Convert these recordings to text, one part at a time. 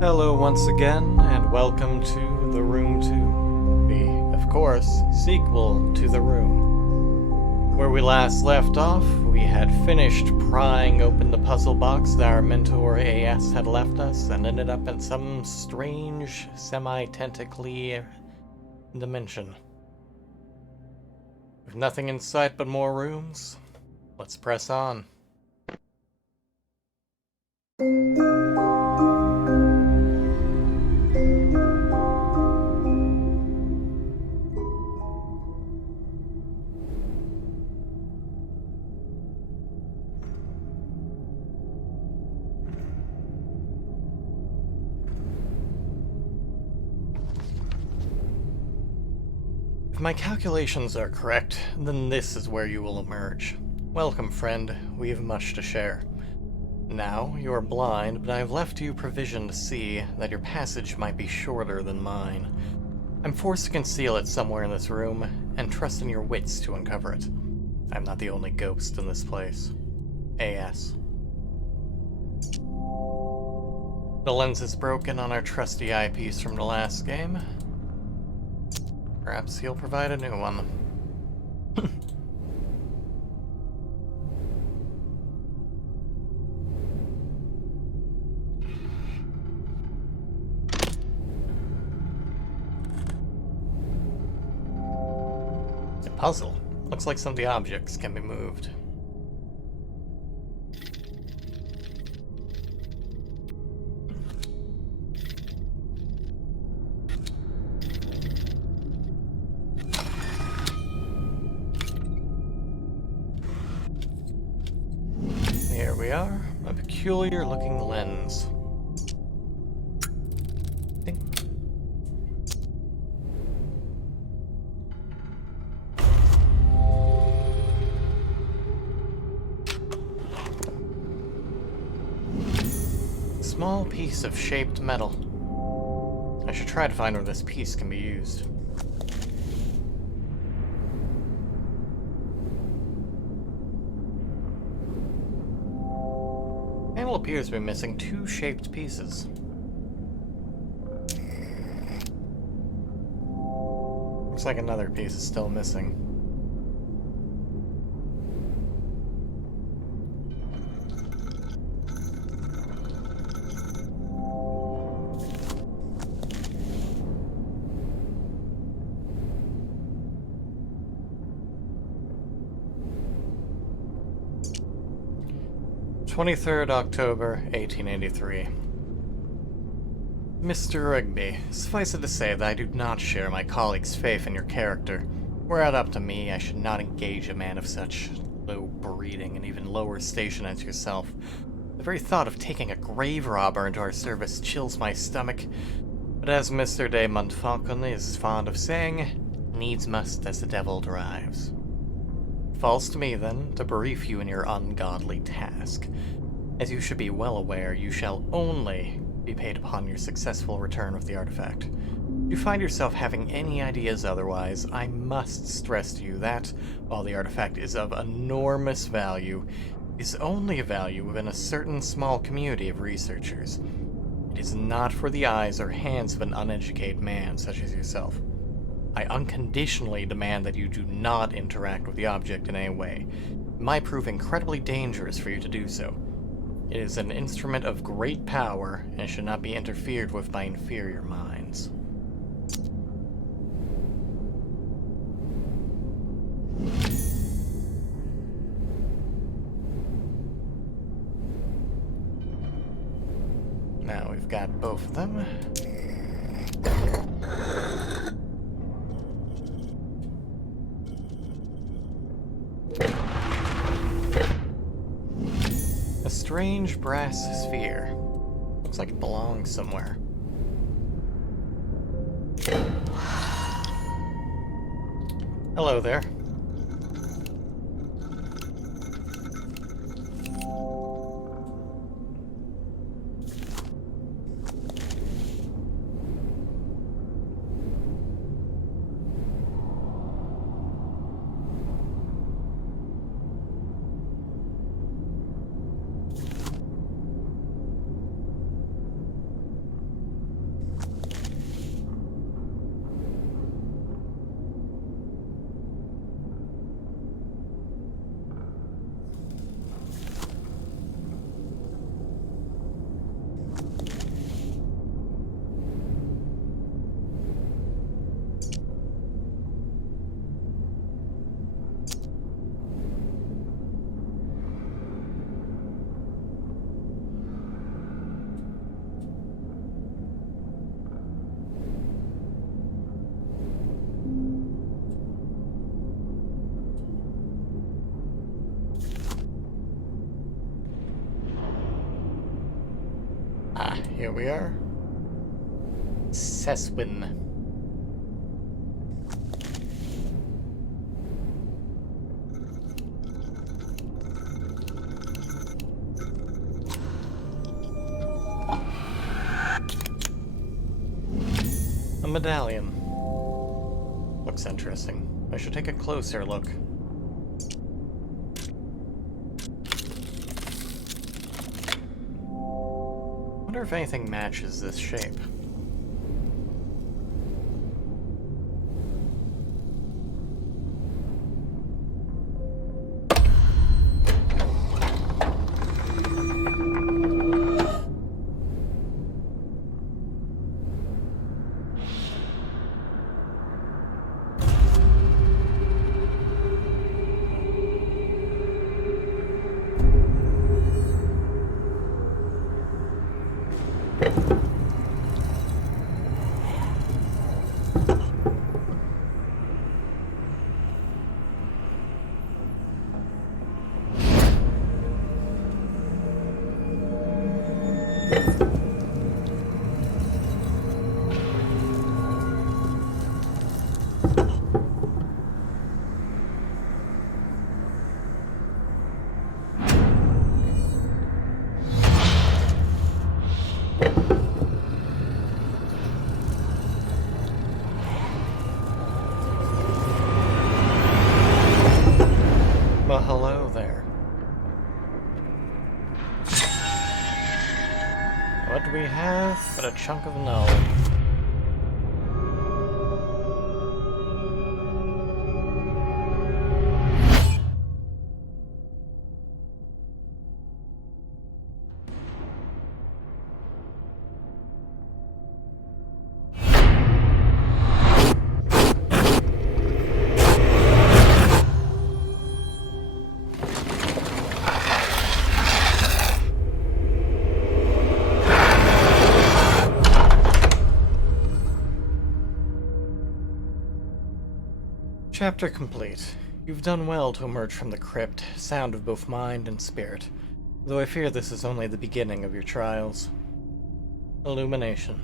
Hello once again, and welcome to The Room 2, the, of course, sequel to The Room. Where we last left off, we had finished prying open the puzzle box that our mentor AS had left us, and ended up in some strange, semi-tentacly dimension. With nothing in sight but more rooms, let's press on. If my calculations are correct, then this is where you will emerge. Welcome, friend. We have much to share. Now, you are blind, but I have left you provision to see that your passage might be shorter than mine. I'm forced to conceal it somewhere in this room, and trust in your wits to uncover it. I'm not the only ghost in this place. AS. The lens is broken on our trusty eyepiece from the last game. Perhaps he'll provide a new one. A puzzle. Looks like some of the objects can be moved. Here we are, a peculiar looking lens. Ding. Small piece of shaped metal. I should try to find where this piece can be used. Panel appears to be missing two shaped pieces. Looks like another piece is still missing. October 1883. Mr. Rigby, suffice it to say that I do not share my colleagues' faith in your character. Were it up to me, I should not engage a man of such low breeding and even lower station as yourself. The very thought of taking a grave robber into our service chills my stomach. But as Mr. de Montfaucon is fond of saying, needs must as the devil drives. Falls to me, then, to brief you in your ungodly task. As you should be well aware, you shall only be paid upon your successful return of the artifact. If you find yourself having any ideas otherwise, I must stress to you that, while the artifact is of enormous value, it is only of value within a certain small community of researchers. It is not for the eyes or hands of an uneducated man such as yourself. I unconditionally demand that you do not interact with the object in any way. It might prove incredibly dangerous for you to do so. It is an instrument of great power and should not be interfered with by inferior minds. Now we've got both of them. A strange brass sphere. Looks like it belongs somewhere. Hello there. Ah, here we are. Seswin. A medallion. Looks interesting. I should take a closer look. Wonder if anything matches this shape. Well, hello there. What do we have but a chunk of null? Chapter complete. You've done well to emerge from the crypt, sound of both mind and spirit, though I fear this is only the beginning of your trials. Illumination.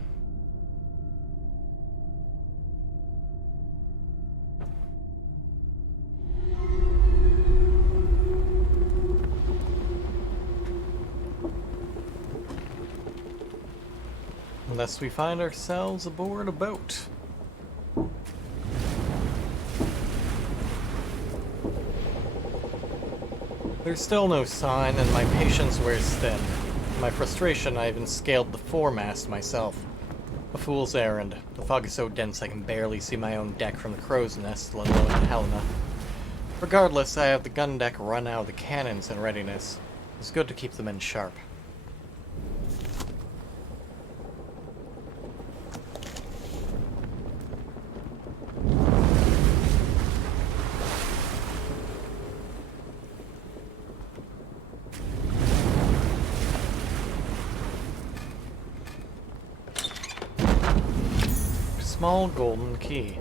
Unless we find ourselves aboard a boat. There's still no sign, and my patience wears thin. In my frustration, I even scaled the foremast myself. A fool's errand. The fog is so dense I can barely see my own deck from the crow's nest, let alone Helena. Regardless, I have the gun deck run out of the cannons in readiness. It's good to keep the men sharp. Small golden key.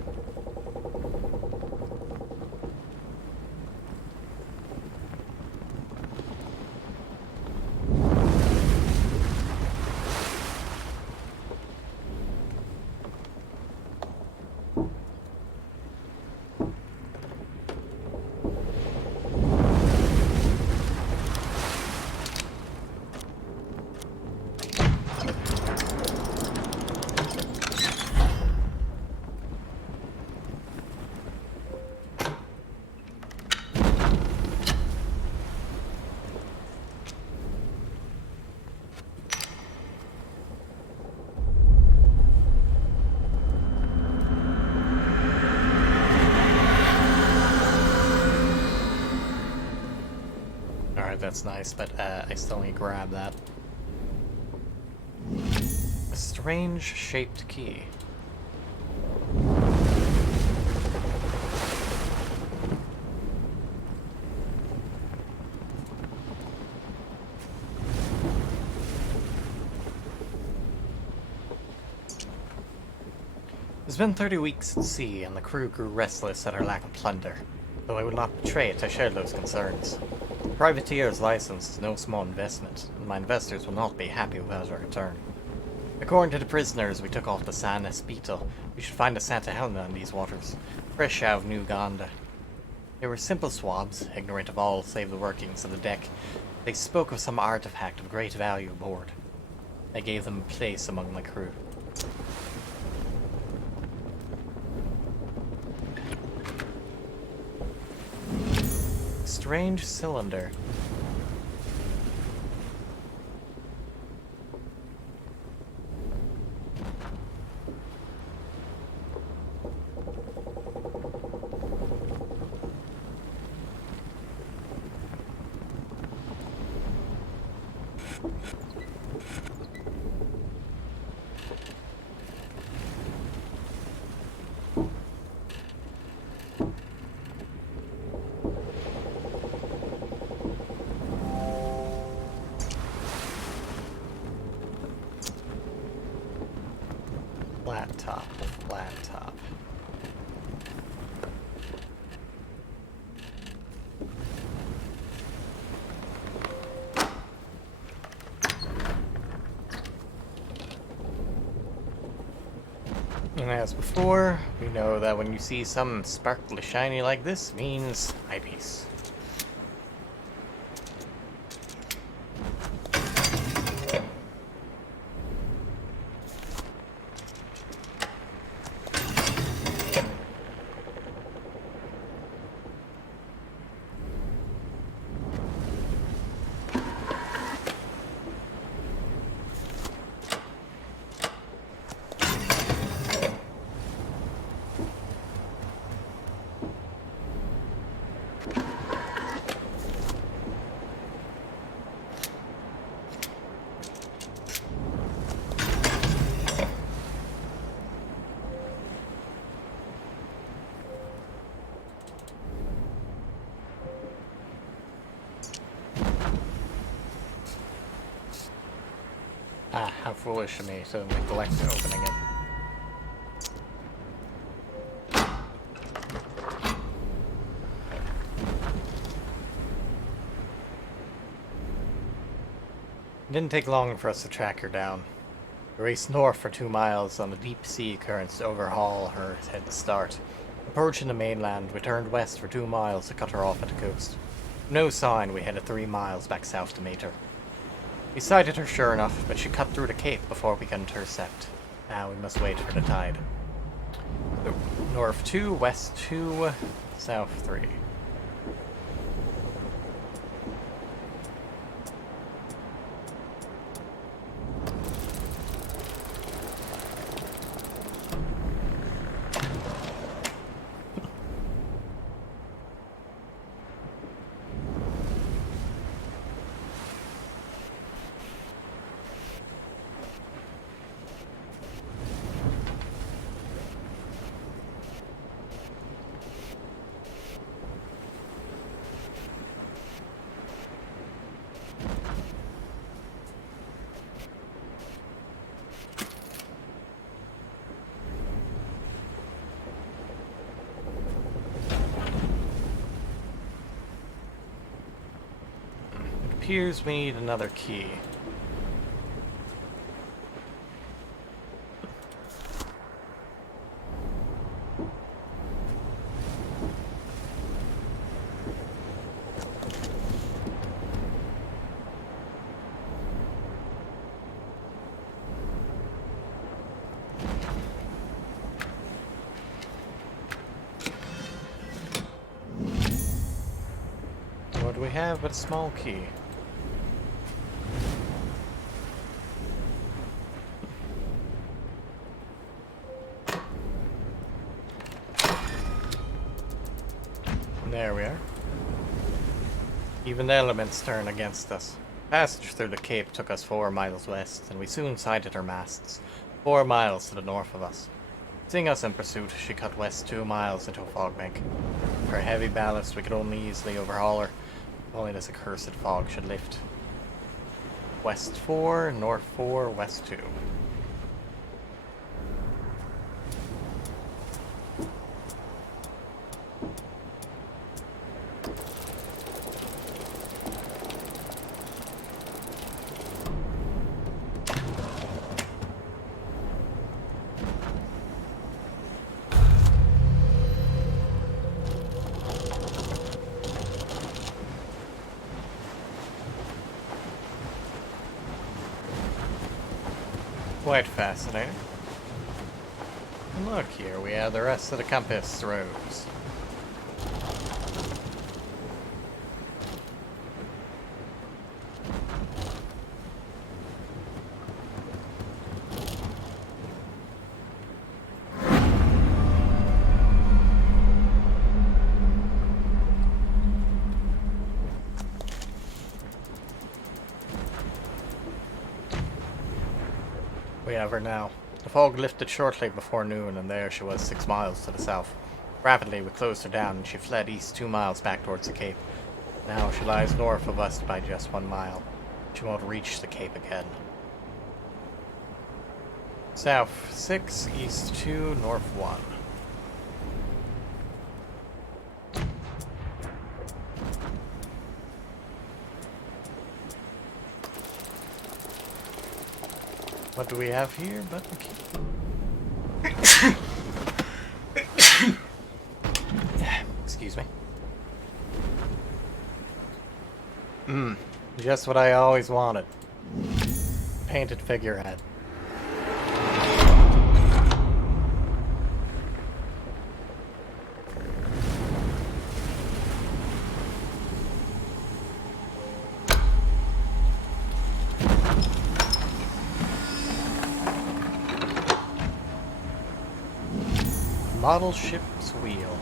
That's nice, but I still need to grab that. A strange shaped key. It's been 30 weeks at sea, and the crew grew restless at our lack of plunder. Though I would not betray it, I shared those concerns. Privateer's license is no small investment, and my investors will not be happy without a return. According to the prisoners we took off the San Espito, we should find a Santa Helena in these waters, fresh out of New Uganda. They were simple swabs, ignorant of all save the workings of the deck. They spoke of some artifact of great value aboard. I gave them a place among my crew. Strange cylinder. Flat top, flat top. And as before, we know that when you see something sparkly shiny like this, means eyepiece. Ah, how foolish of me to neglect opening it. It didn't take long for us to track her down. We raced north for 2 miles on the deep sea currents to overhaul her head start. Approaching the mainland, we turned west for 2 miles to cut her off at the coast. No sign, we headed 3 miles back south to meet her. We sighted her sure enough, but she cut through the cape before we could intercept. Now we must wait for the tide. So, north 2, west 2, south 3. Appears we need another key. What do we have but a small key? There we are. Even the elements turn against us. Passage through the cape took us 4 miles west, and we soon sighted her masts, 4 miles to the north of us. Seeing us in pursuit, she cut west 2 miles into a fog bank. For a heavy ballast, we could only easily overhaul her. Only this accursed fog should lift. West 4, north 4, west 2. Quite fascinating. And look here, we have the rest of the compass rose. We have her now. The fog lifted shortly before noon, and there she was 6 miles to the south. Rapidly, we closed her down, and she fled east 2 miles back towards the Cape. Now she lies north of us by just 1 mile. She won't reach the Cape again. South 6, east 2, north 1. What do we have here but the Cape? Excuse me. Just what I always wanted. Painted figurehead. Model ship's wheel.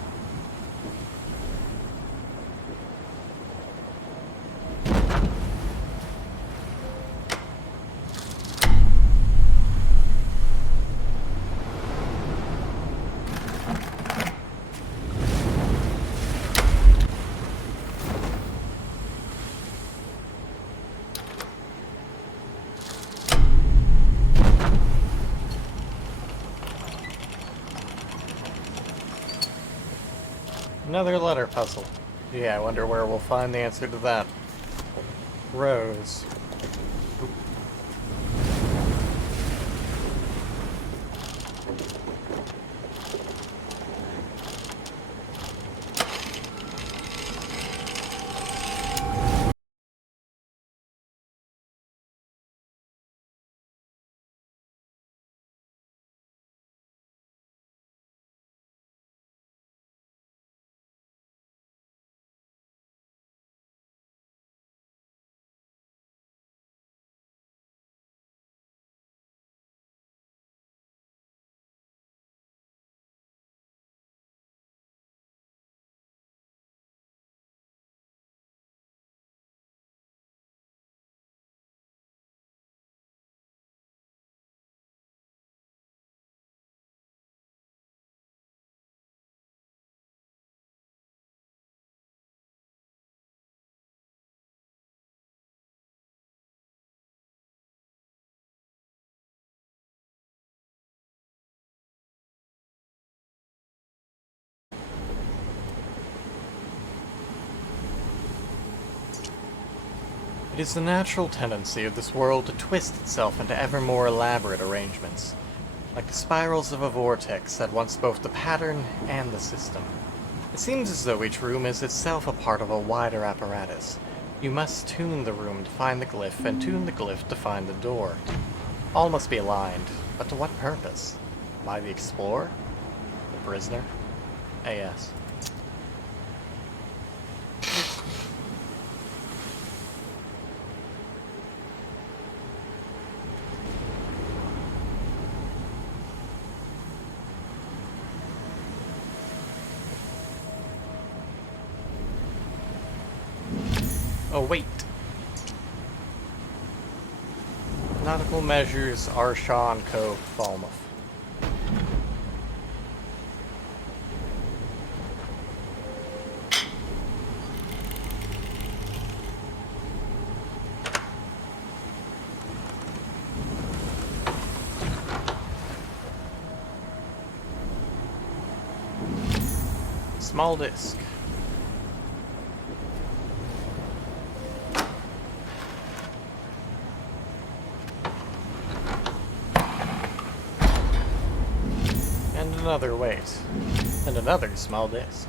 Another letter puzzle. Yeah, I wonder where we'll find the answer to that. Rose. It is the natural tendency of this world to twist itself into ever more elaborate arrangements, like the spirals of a vortex that wants both the pattern and the system. It seems as though each room is itself a part of a wider apparatus. You must tune the room to find the glyph, and tune the glyph to find the door. All must be aligned, but to what purpose? Am I the explorer? The prisoner? A.S. Oh, wait. Nautical measures Arshawn Cove, Falmouth. Small disc. And another weight. And another small disc.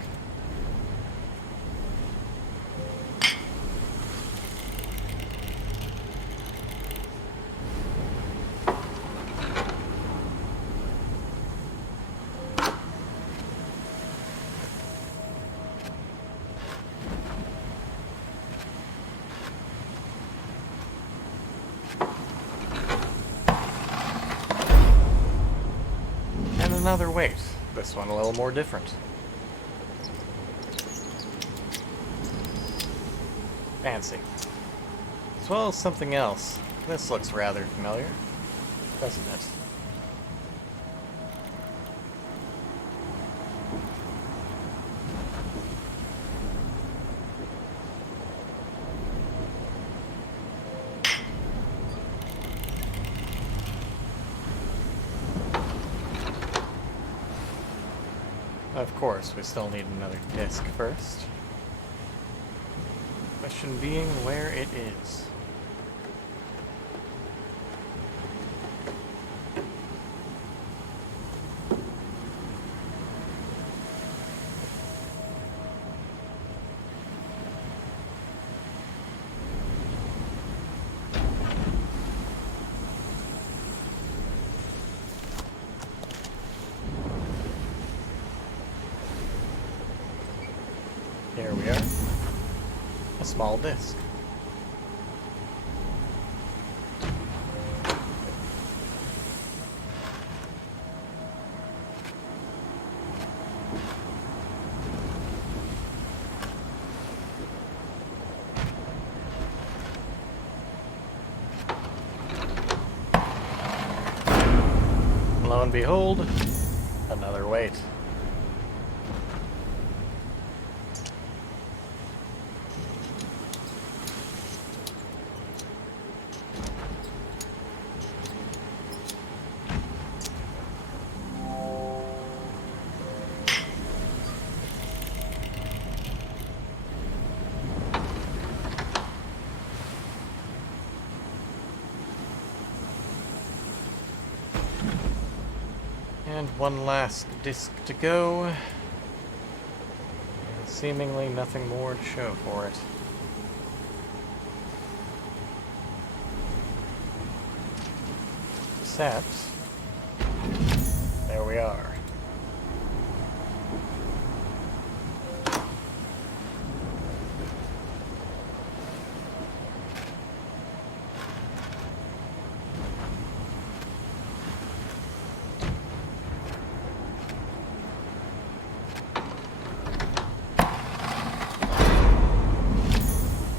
another weight. This one a little more different. Fancy. As well as something else. This looks rather familiar, doesn't it? Of course, we still need another disc first. Question being where it is. Here we are. A small disc. Lo and behold, another weight. And one last disc to go. And seemingly nothing more to show for it. Except, there we are.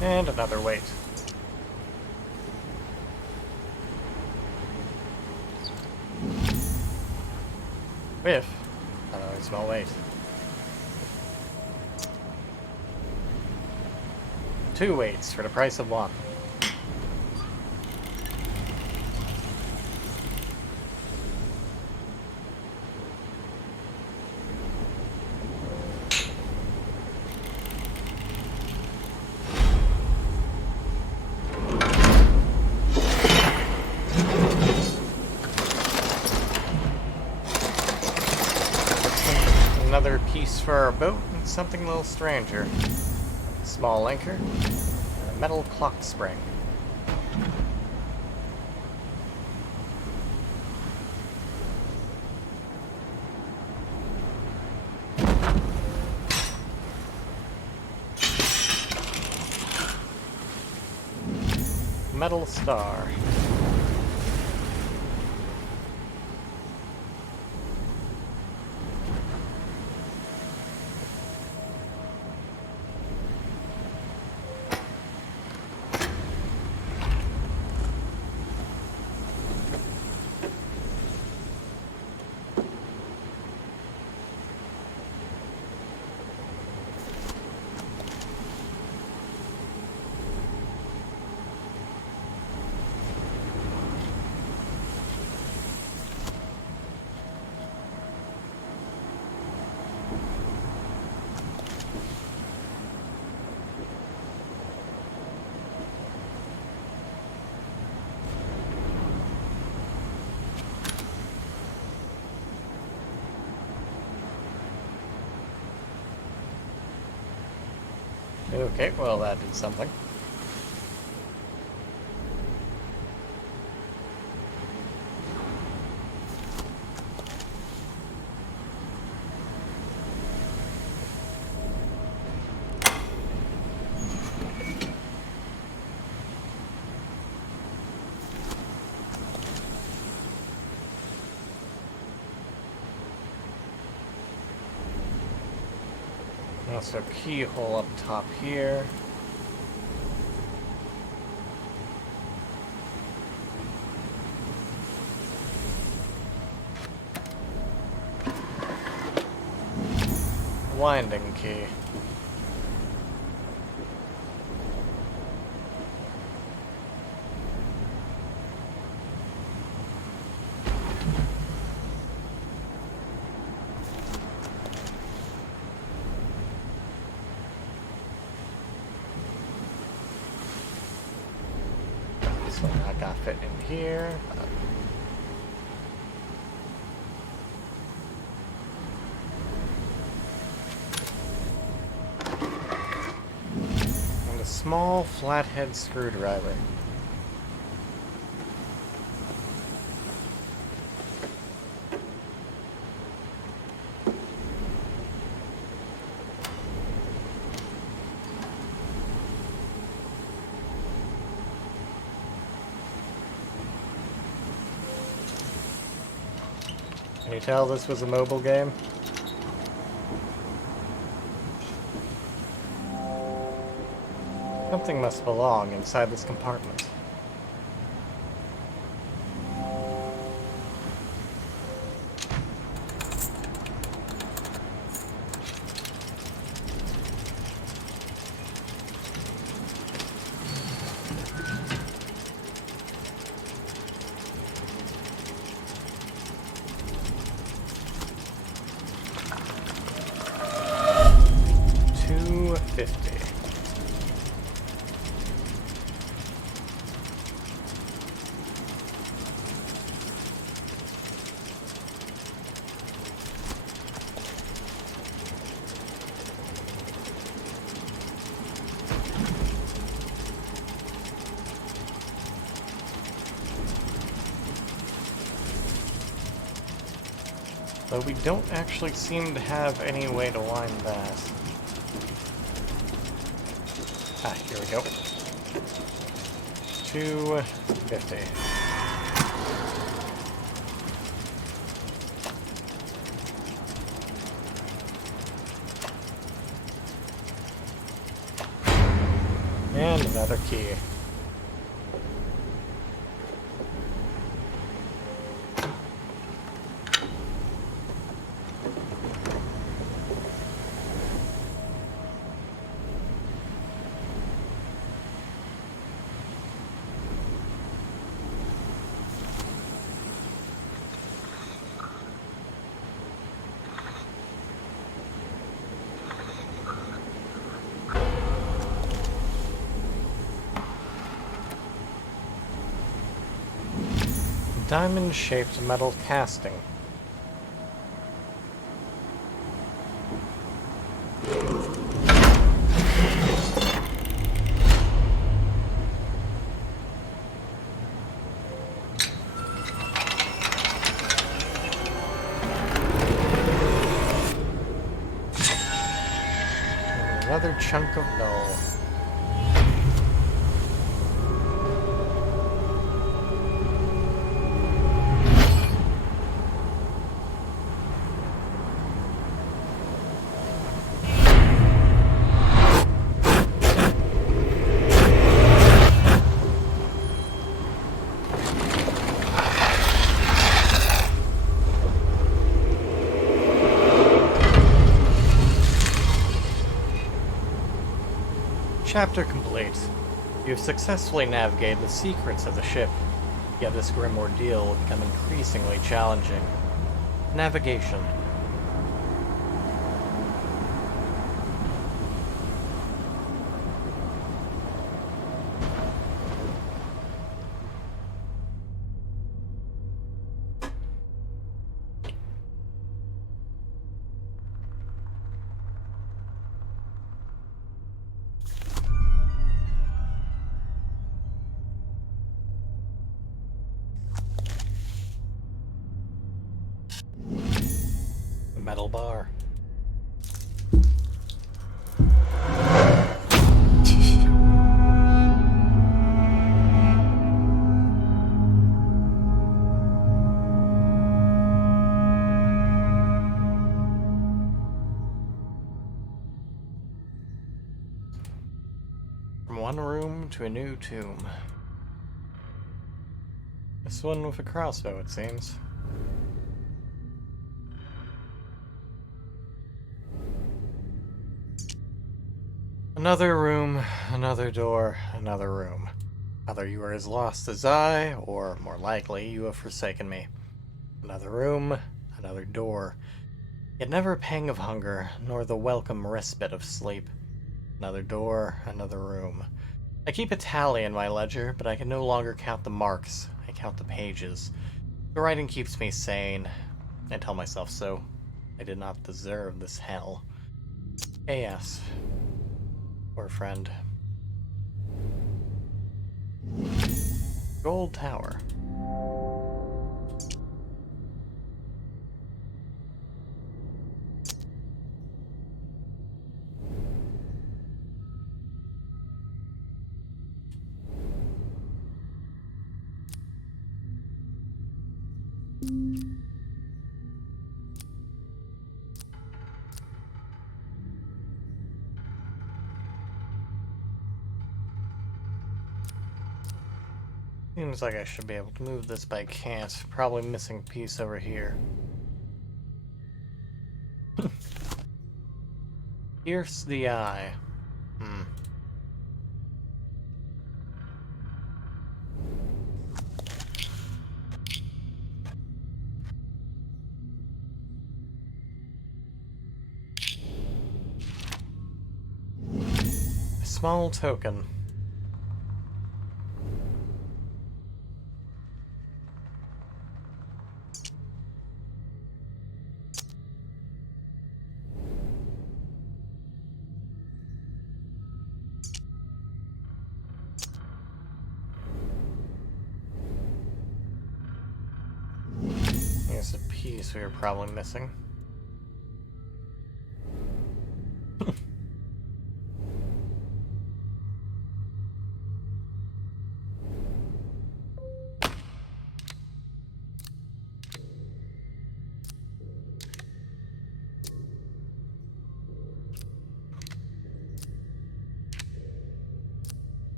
And another weight. With another small weight. 2 weights for the price of 1. Another piece for our boat, and something a little stranger. Small anchor, and a metal clock spring. Metal star. Okay, well that did something. Also, keyhole up top here. Winding key. This one I got fit in here. And a small flathead screwdriver. Can you tell this was a mobile game? Something must belong inside this compartment. $250. Though we don't actually seem to have any way to wind that. Ah, here we go. 250. And another key. Diamond-shaped metal casting. And another chunk of gold. Chapter complete. You have successfully navigated the secrets of the ship, yet this grim ordeal will become increasingly challenging. Navigation. Metal bar. one room to a new tomb. This one with a crossbow, it seems. Another room, another door, another room. Either you are as lost as I, or more likely, you have forsaken me. Another room, another door. Yet never a pang of hunger, nor the welcome respite of sleep. Another door, another room. I keep a tally in my ledger, but I can no longer count the marks. I count the pages. The writing keeps me sane. I tell myself so. I did not deserve this hell. A.S. Poor friend. Gold Tower. Seems like I should be able to move this, but I can't. Probably missing a piece over here. Pierce the eye. A small token. Here's a piece we were probably missing.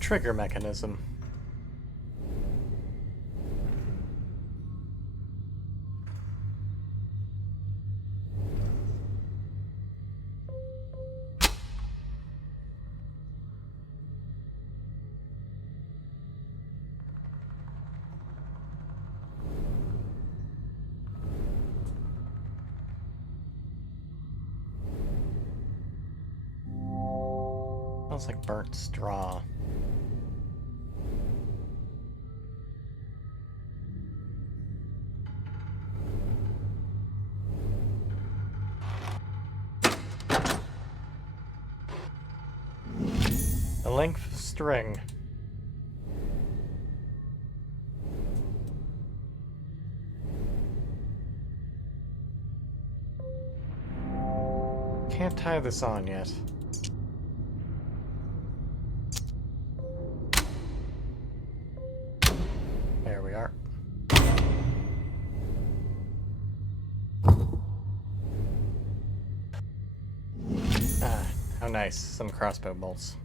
Trigger mechanism. Smells like burnt straw. A length of string. Can't tie this on yet. There we are. Ah, how nice. Some crossbow bolts.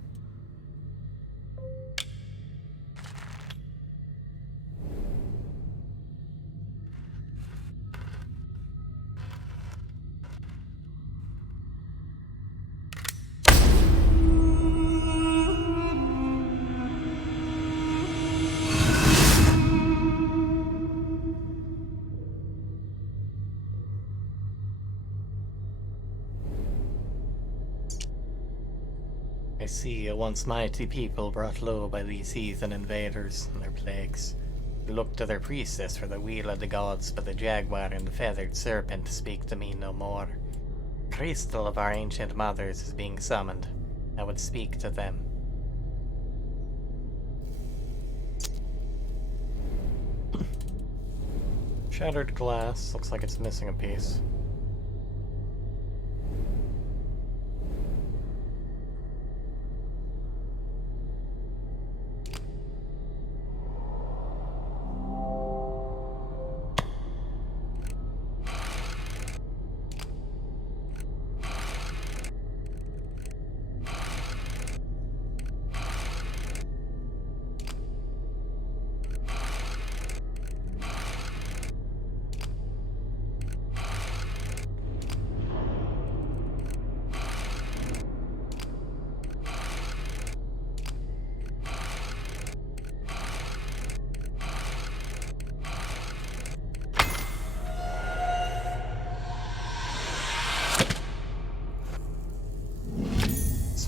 I see a once mighty people brought low by these heathen invaders and their plagues. Who look to their priestess for the weal of the gods, but the jaguar and the feathered serpent speak to me no more. Crystal of our ancient mothers is being summoned. I would speak to them. Shattered glass. Looks like it's missing a piece.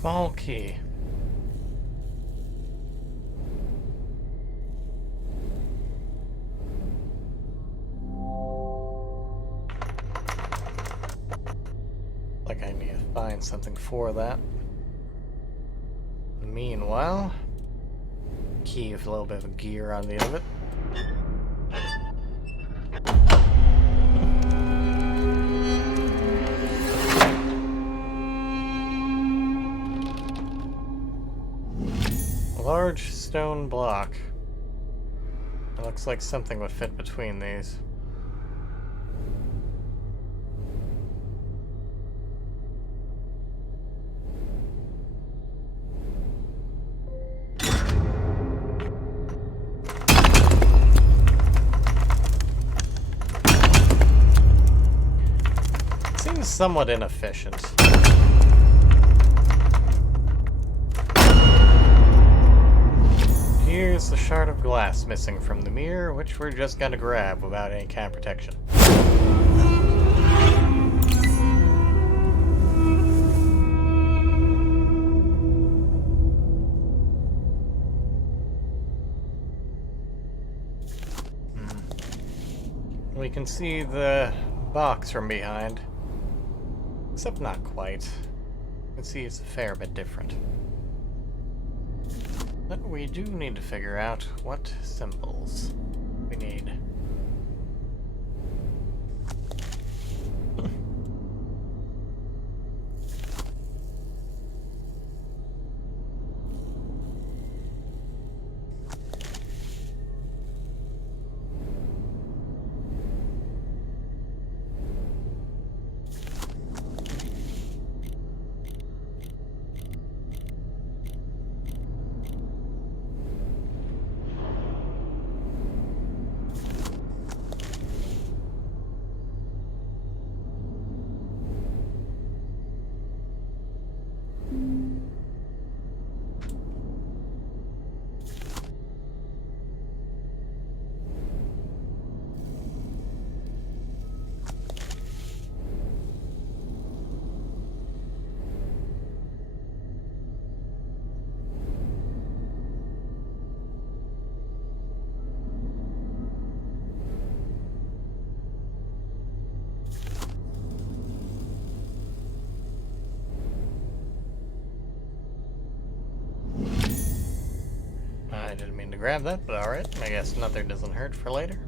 small key. Like I need to find something for that. Meanwhile, key with a little bit of gear on the end of it. A large stone block. It looks like something would fit between these. Seems somewhat inefficient. Here's the shard of glass missing from the mirror, which we're just gonna grab without any kind of protection. We can see the box from behind. Except not quite. You can see it's a fair bit different. But we do need to figure out what symbols we need. I didn't mean to grab that, but alright. I guess nothing doesn't hurt for later.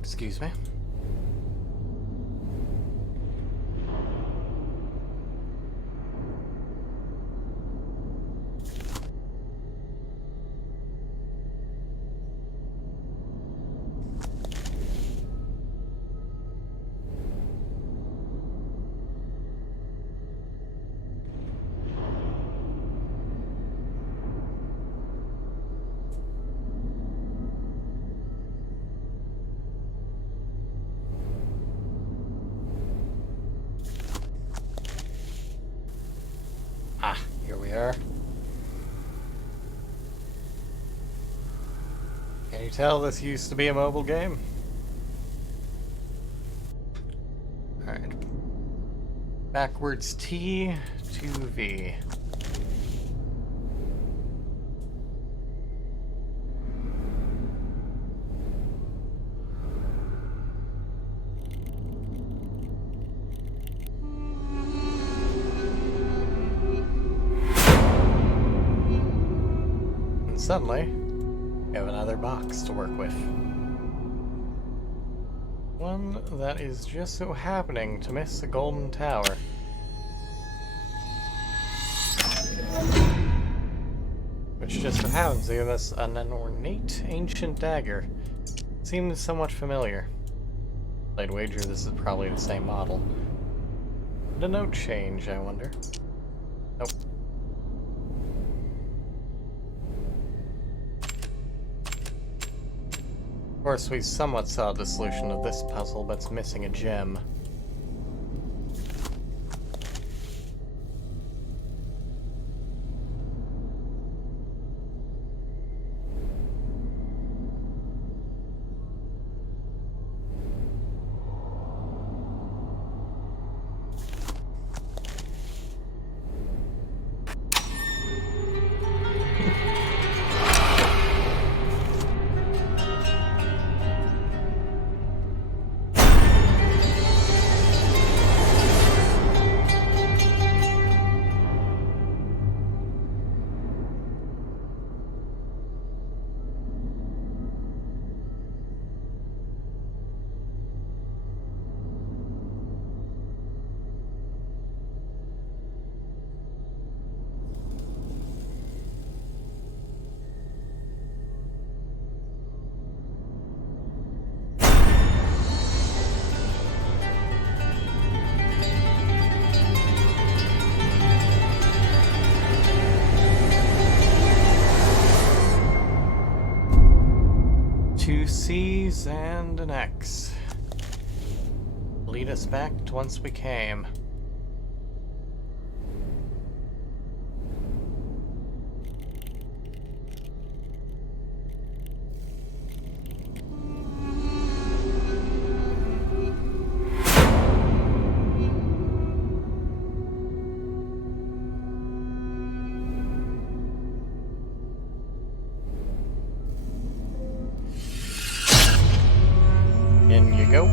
Excuse me. Ah, here we are. Can you tell this used to be a mobile game? Alright. Backwards T to V. Suddenly, we have another box to work with. One that is just so happening to miss the golden tower. Which just so happens to give us an ornate ancient dagger. Seems somewhat familiar. I'd wager this is probably the same model. The note change, I wonder. Nope. Of course, we somewhat saw the solution of this puzzle, but it's missing a gem. C's and an X. Lead us back to whence we came. In you go.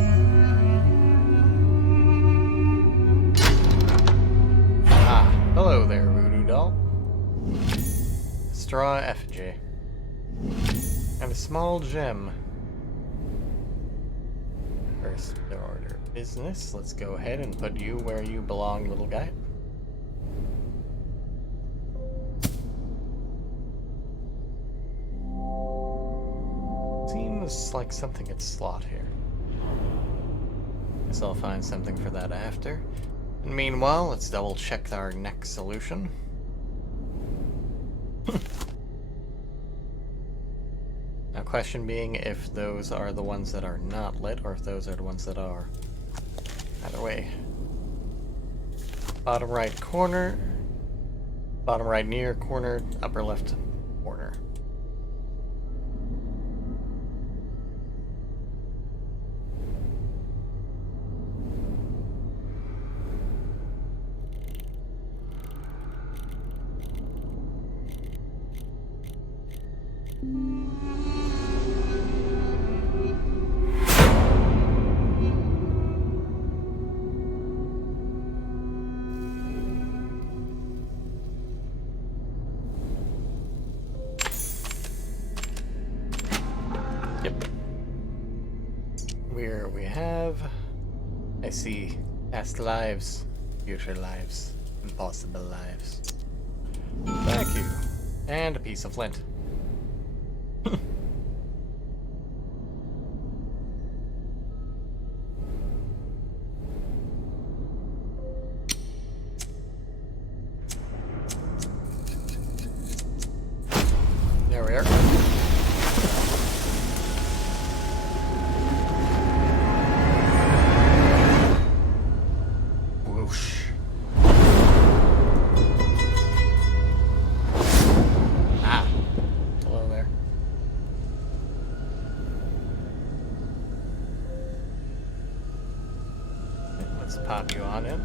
Ah, hello there, voodoo doll. Straw effigy. And a small gem. First order of business. Let's go ahead and put you where you belong, little guy. Seems like something at slot here. Guess I'll find something for that after. And meanwhile, let's double check our next solution. Now, question being if those are the ones that are not lit or if those are the ones that are. Either way. Bottom right corner. Bottom right near corner. Upper left corner. Yep. Where we have... I see past lives, future lives, impossible lives. Thank you. And a piece of flint. There we are. Whoosh. Ah. Hello there. Let's pop you on in.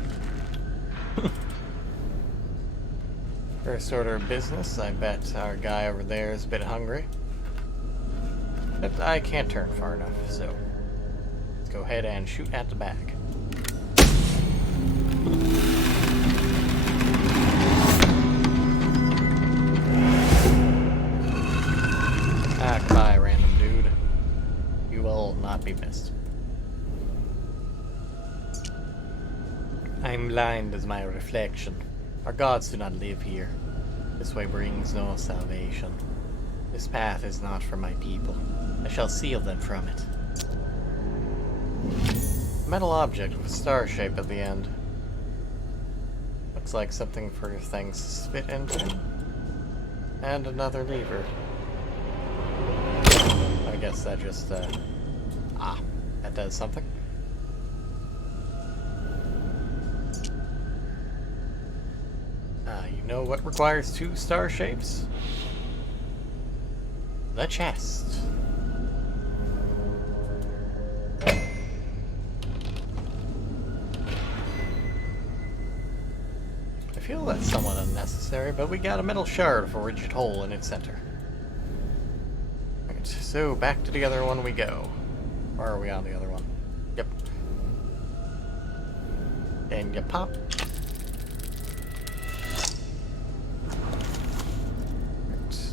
First order of business, I bet our guy over there is a bit hungry. But I can't turn far enough, so let's go ahead and shoot at the back. Ah, goodbye, random dude. You will not be missed. I'm blind as my reflection. Our gods do not live here. This way brings no salvation. This path is not for my people. I shall seal them from it. A metal object with a star shape at the end. Looks like something for things to spit into. And another lever. I guess that just, that does something. You know what requires 2 star shapes? The chest. I feel that's somewhat unnecessary, but we got a metal shard with a rigid hole in its center. Right, so back to the other one we go. Or are we on the other one? Yep. And you pop.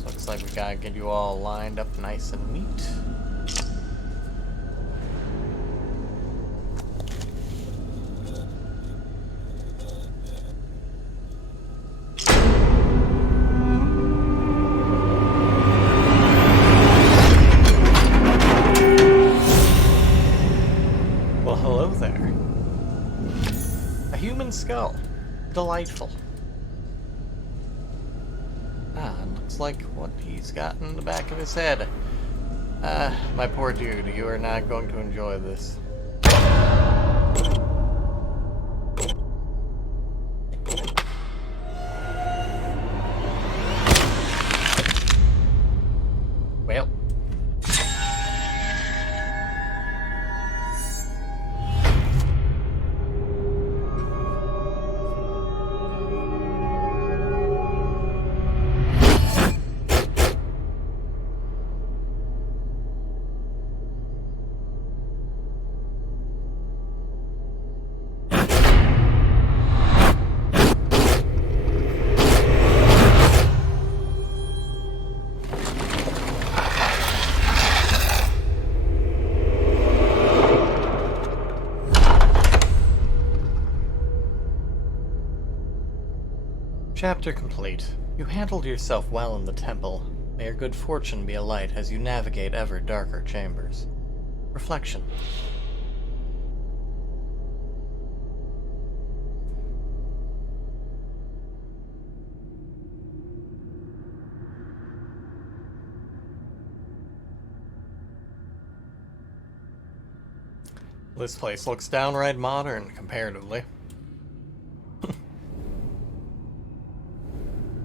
Looks like we gotta get you all lined up nice and neat. Well, hello there. A human skull. Delightful. Looks like what he's got in the back of his head. My poor dude, you are not going to enjoy this. Well. Chapter complete. You handled yourself well in the temple. May your good fortune be a light as you navigate ever darker chambers. Reflection. This place looks downright modern, comparatively.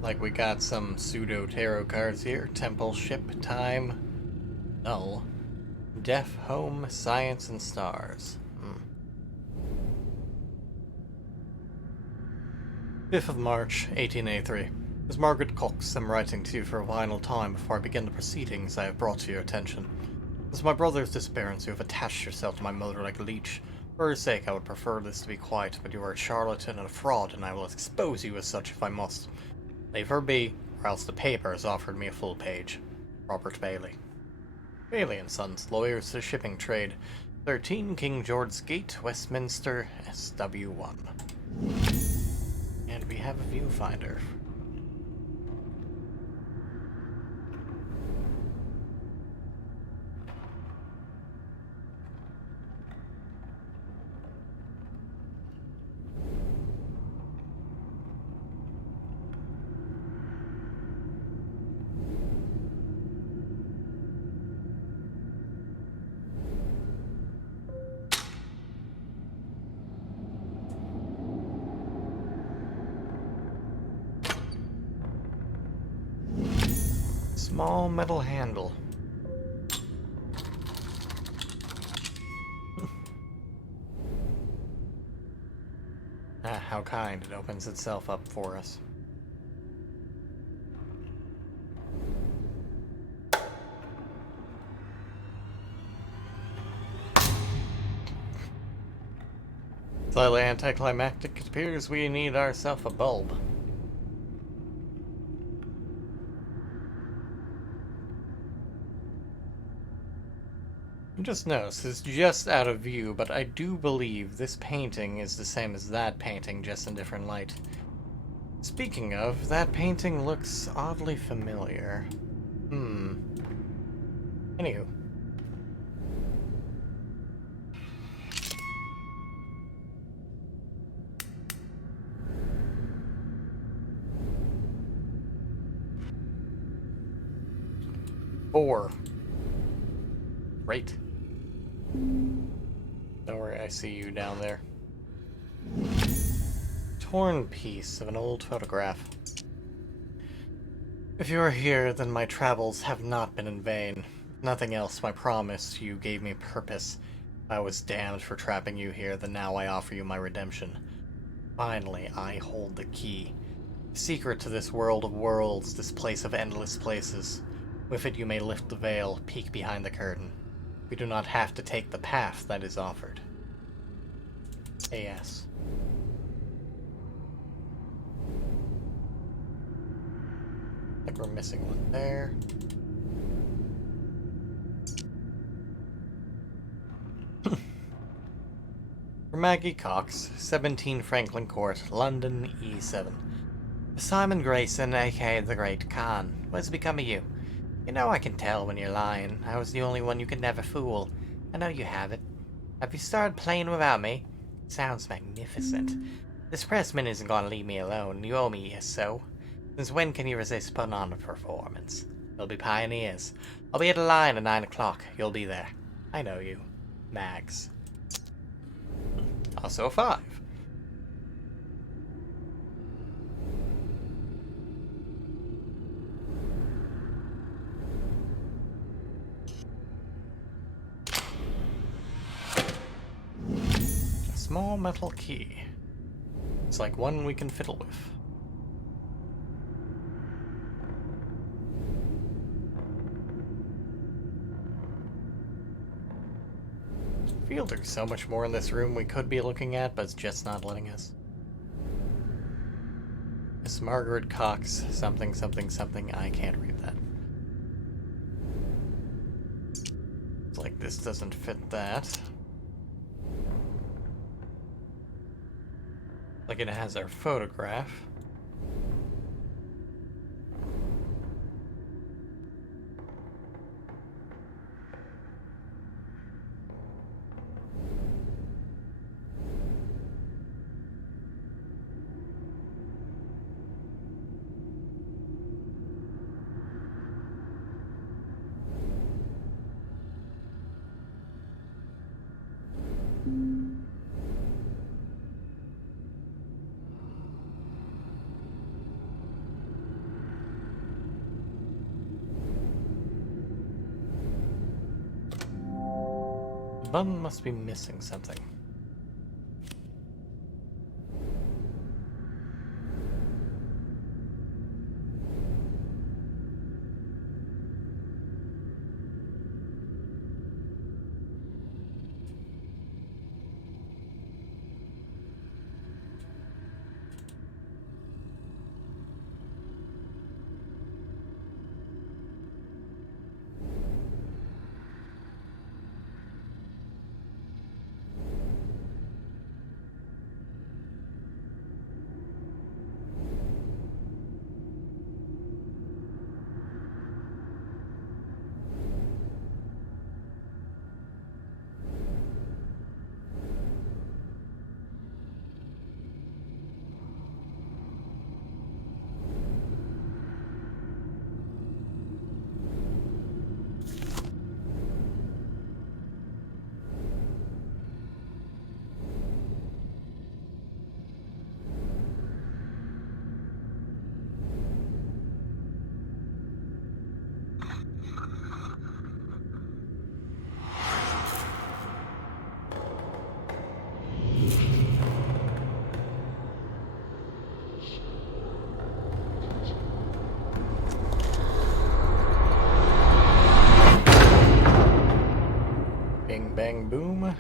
Like we got some pseudo tarot cards here. Temple, ship, time, null, deaf, home, science, and stars. 5th of March, 1883. As Margaret Cox, I'm writing to you for a final time before I begin the proceedings I have brought to your attention. As my brother's disappearance, you have attached yourself to my mother like a leech. For her sake, I would prefer this to be quiet, but you are a charlatan and a fraud, and I will expose you as such if I must. Leave her be, or else the paper has offered me a full page. Robert Bailey. Bailey and Sons, lawyers to shipping trade. 13 King George's Gate, Westminster, SW1. And we have a viewfinder. Small metal handle. How kind. It opens itself up for us. Slightly anticlimactic. It appears we need ourselves a bulb. Just notice, it's just out of view, but I do believe this painting is the same as that painting, just in different light. Speaking of, that painting looks oddly familiar. Anywho. Four. Great. Don't worry, I see you down there. Torn piece of an old photograph. If you are here, then my travels have not been in vain. If nothing else, my promise to you gave me purpose. I was damned for trapping you here, then now I offer you my redemption. Finally, I hold the key. Secret to this world of worlds, this place of endless places. With it you may lift the veil, peek behind the curtain. We do not have to take the path that is offered. A.S. I think we're missing one there. For Maggie Cox, 17 Franklin Court, London, E7. Simon Grayson, aka the Great Khan. What's become of you? You know I can tell when you're lying. I was the only one you could never fool. I know you have it. Have you started playing without me? Sounds magnificent. This pressman isn't gonna leave me alone. You owe me, so. Since when can you resist putting on a performance? We'll be pioneers. I'll be at a line at 9 o'clock. You'll be there. I know you. Mags. Also a 5. A small metal key. It's like one we can fiddle with. I feel there's so much more in this room we could be looking at, but it's just not letting us. Miss Margaret Cox, something, something, something. I can't read that. It's like this doesn't fit that. Like it has our photograph. Bum must be missing something. Bing, bang, boom.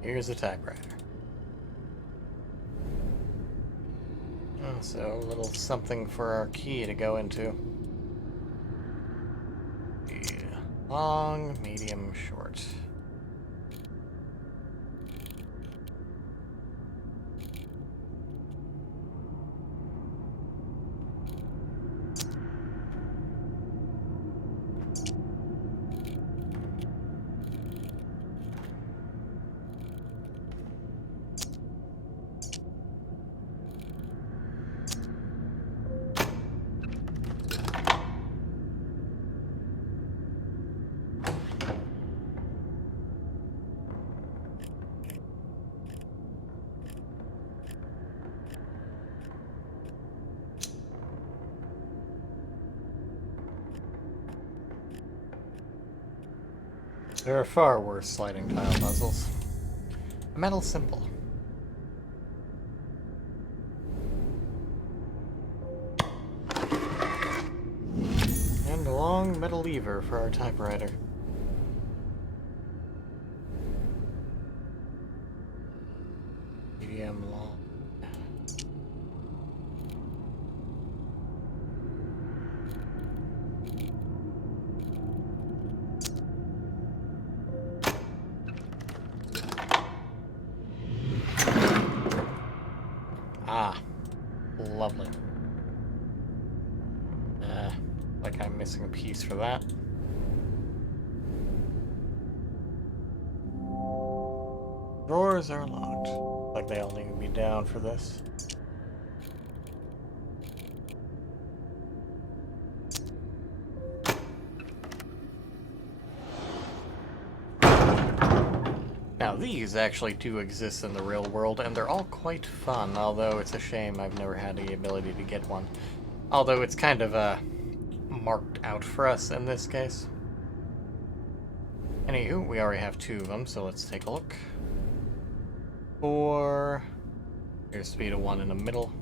Here's a typewriter. Oh, so a little something for our key to go into. Yeah. Long, medium, short. There are far worse sliding tile puzzles. A metal symbol. And a long metal lever for our typewriter. Medium, long. Ah, lovely. Like I'm missing a piece for that. Drawers are locked. Like they all need to be down for this. these actually do exist in the real world, and they're all quite fun, although it's a shame I've never had the ability to get one. Although it's kind of, marked out for us in this case. Anywho, we already have 2 of them, so let's take a look. 4... Here's speed of 1 in the middle.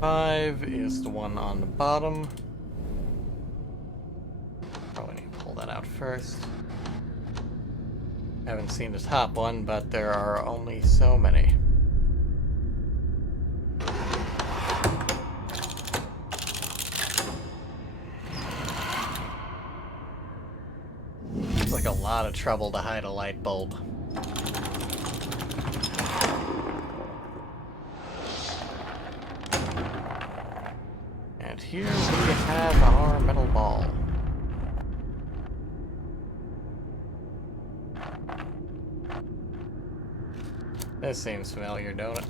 Five is the one on the bottom. Probably need to pull that out first. Haven't seen the top one, but there are only so many. It's like a lot of trouble to hide a light bulb. And here we have our metal ball. This seems familiar, don't it?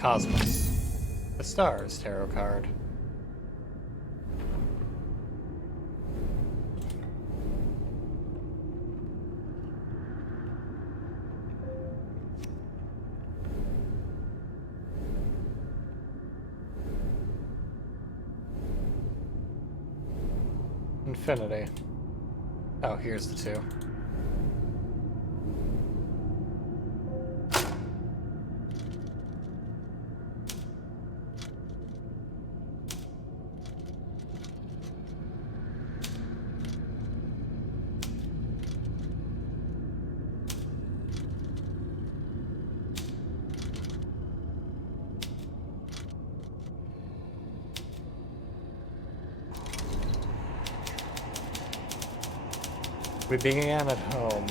Cosmos. The Stars tarot card. Infinity. Oh, here's the 2. We began at home,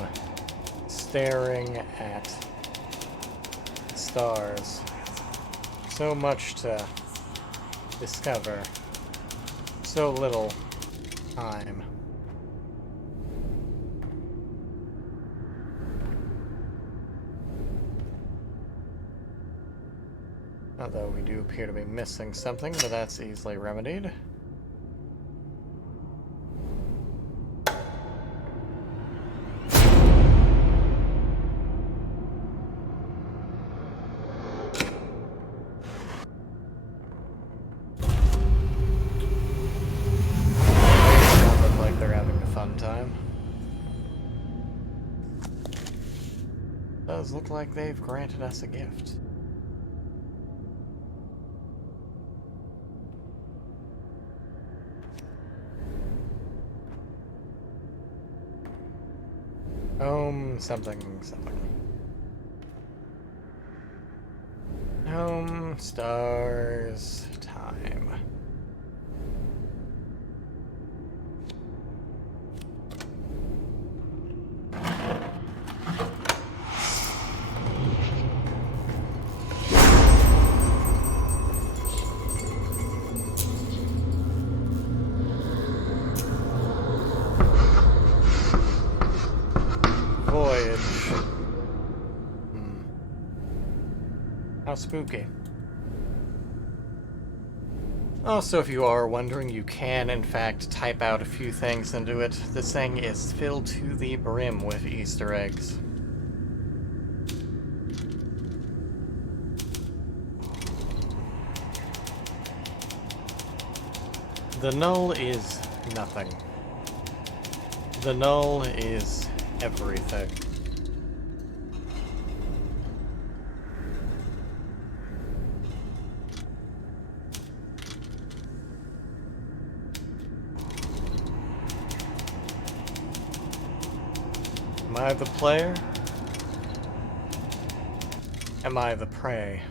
staring at the stars. So much to discover, so little time. Although we do appear to be missing something, but that's easily remedied. Does look like they've granted us a gift. Something, something. Home, stars, time. How spooky. Also, if you are wondering, you can in fact type out a few things into it. This thing is filled to the brim with Easter eggs. The null is nothing. The null is everything. Am I the player? Am I the prey?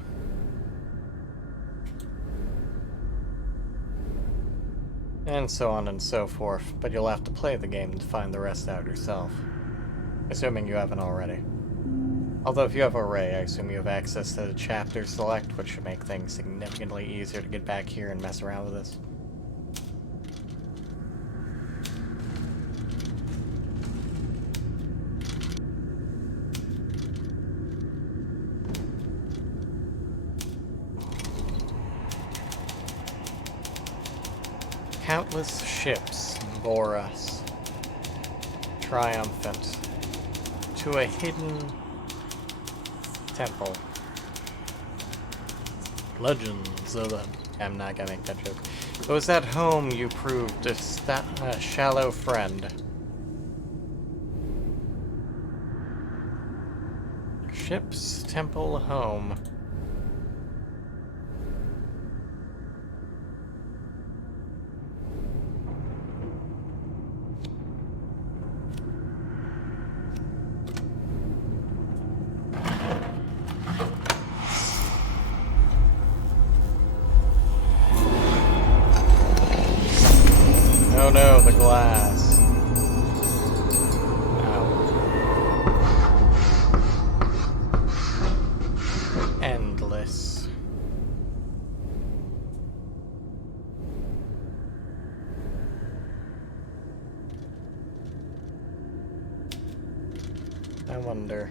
And so on and so forth, but you'll have to play the game to find the rest out yourself. Assuming you haven't already. Although if you have Array, I assume you have access to the chapter select, which should make things significantly easier to get back here and mess around with this. Countless ships bore us, triumphant, to a hidden temple. Legends of the... I'm not gonna make that joke. It was at home you proved a shallow friend. Ship's temple home. Oh no, the glass. Ow. Endless. I wonder.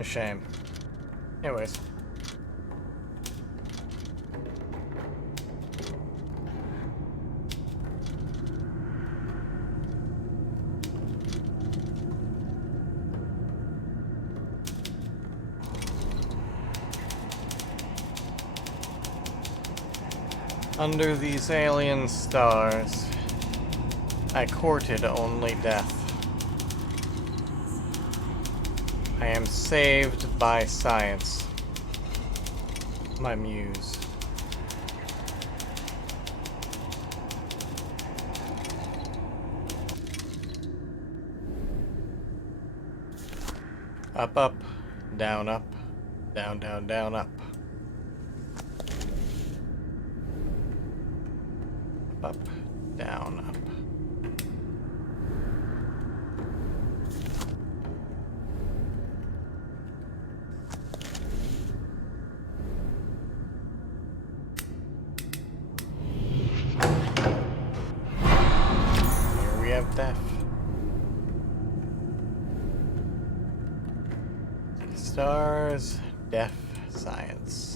A shame. Anyways. Under these alien stars, I courted only death. I am saved by science, my muse. Up, up, down, up, down, down, down, up. Up, down, up. Here we have death. Stars, death, science.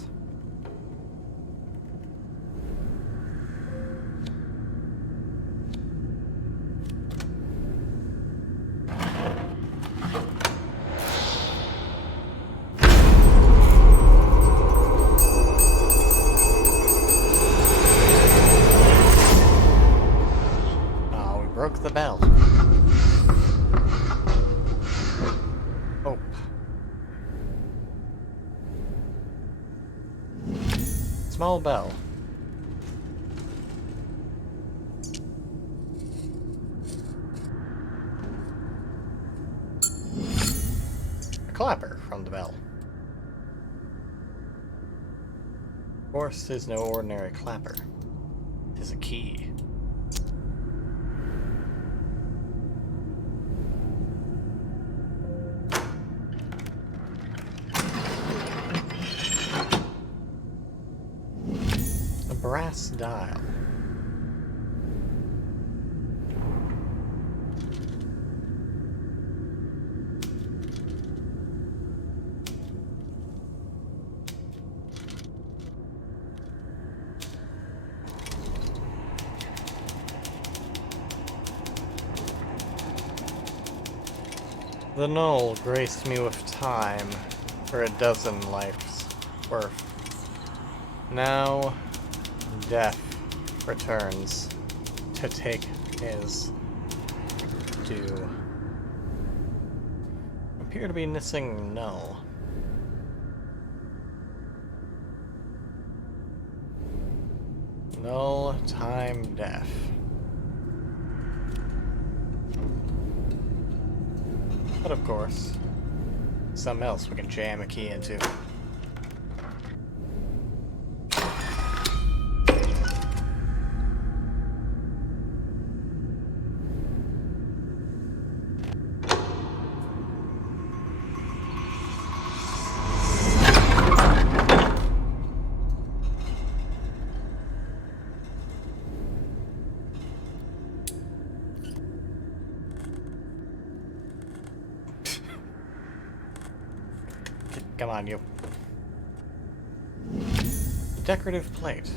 Broke the bell. Hope. Small bell. A clapper from the bell. Of course, 'tis no ordinary clapper. 'Tis a key. Brass dial. The knoll graced me with time for a dozen lives worth. Now, death returns to take his do. Appear to be missing null. Null time def. But of course, something else we can jam a key into. Come on, you. Decorative plate.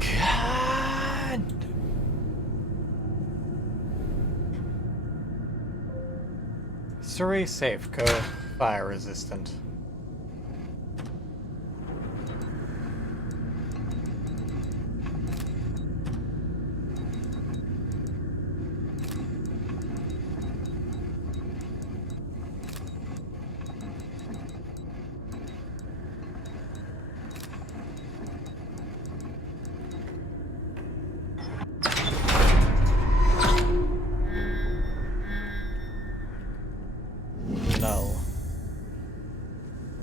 God! Surrey safe code, fire resistant. No.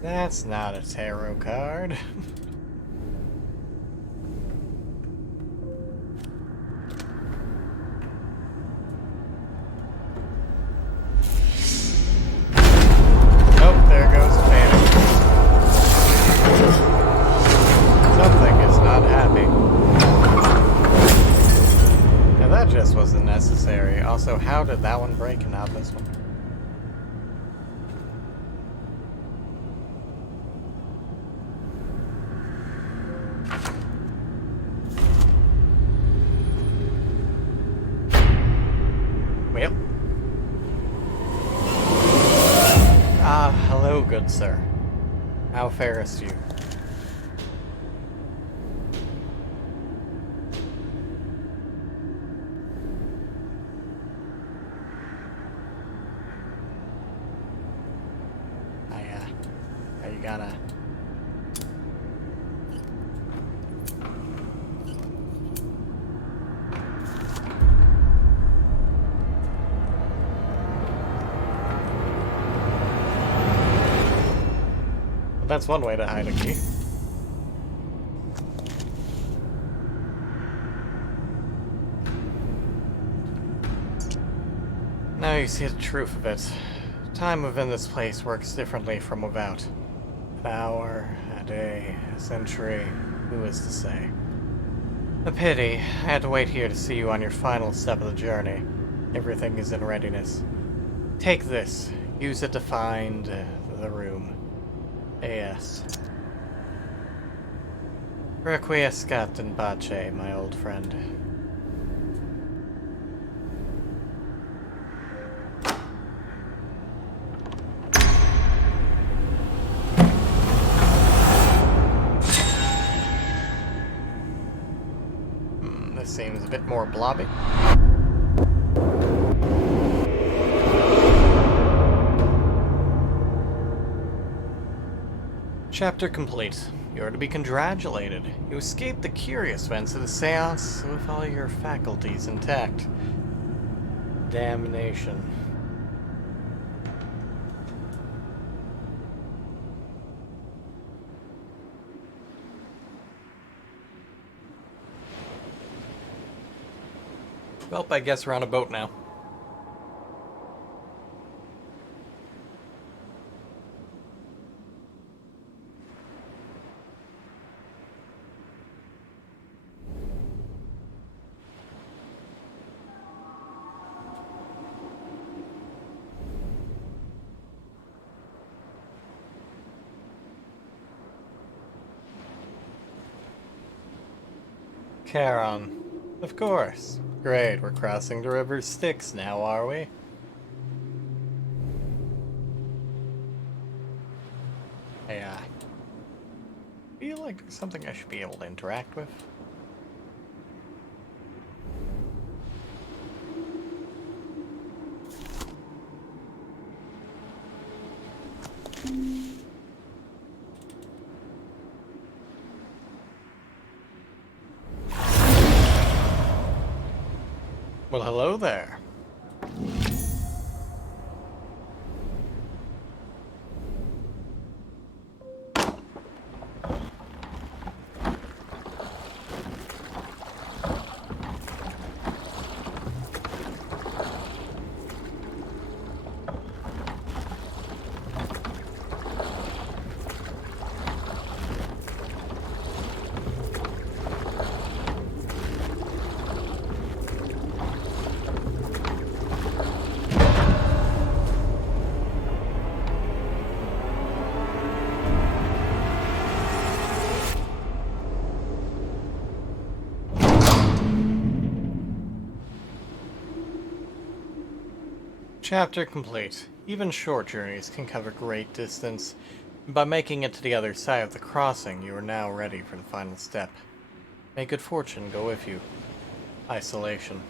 That's not a tarot card. Nope, there goes panic. Something is not happy. Now that just wasn't necessary. Also, how did that one break and not this one? Yep. Hello, good sir. How farest you? Are you gonna... That's one way to hide a key. Now you see the truth of it. Time within this place works differently from without. An hour, a day, a century, who is to say? A pity. I had to wait here to see you on your final step of the journey. Everything is in readiness. Take this. Use it to find the room. AS. Requiescat in pace, my old friend. This seems a bit more blobby. Chapter complete. You are to be congratulated. You escaped the curious events of the seance with all your faculties intact. Damnation. Well, I guess we're on a boat now. Charon. Of course. Great, we're crossing the river Styx now, are we? I feel like there's something I should be able to interact with. Well, hello there. Chapter complete. Even short journeys can cover great distance. By making it to the other side of the crossing, you are now ready for the final step. May good fortune go with you. Isolation.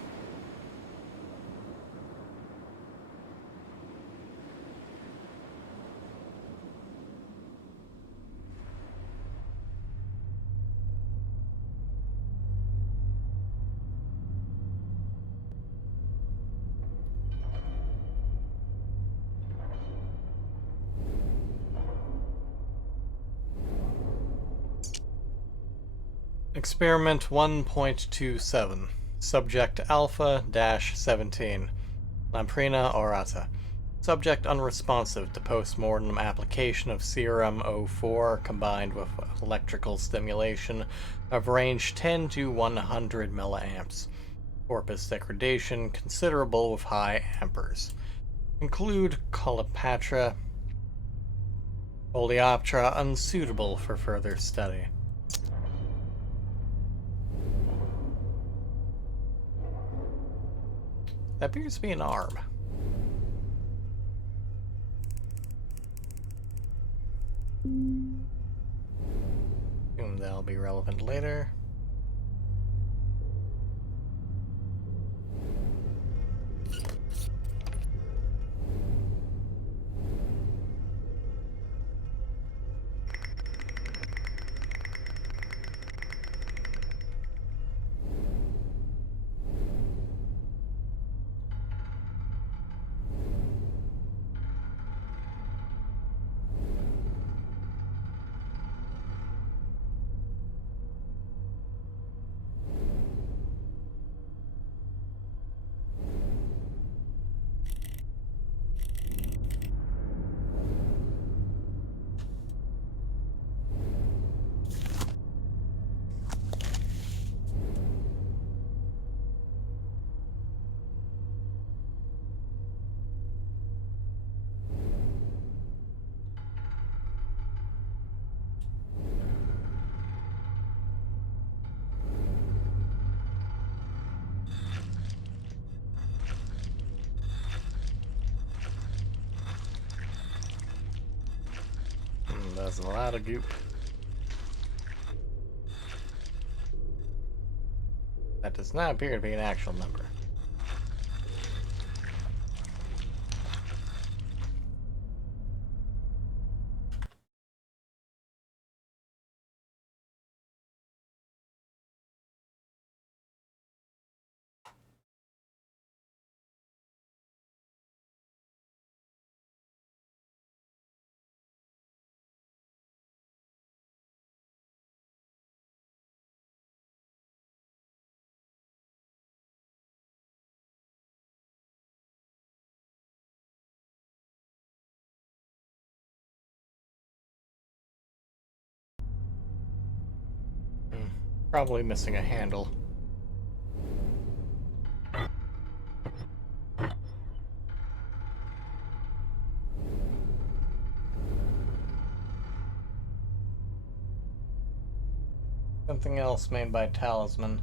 Experiment 1.27. Subject Alpha-17. Lamprina aurata. Subject unresponsive to post-mortem application of serum O4 combined with electrical stimulation of range 10 to 100 milliamps. Corpus degradation considerable with high amperes. Include Colopatra, Oleoptera unsuitable for further study. That appears to be an arm. Assume that'll be relevant later. That's a lot of goop. That does not appear to be an actual number. Probably missing a handle. Something else made by Talisman.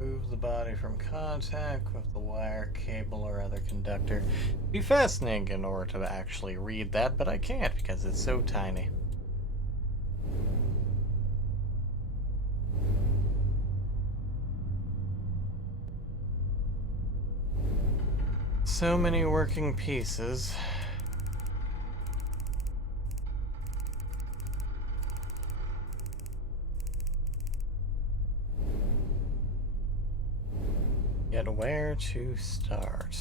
Remove the body from contact with the wire, cable, or other conductor. It'd be fascinating in order to actually read that, but I can't because it's so tiny. So many working pieces. Yet where to start?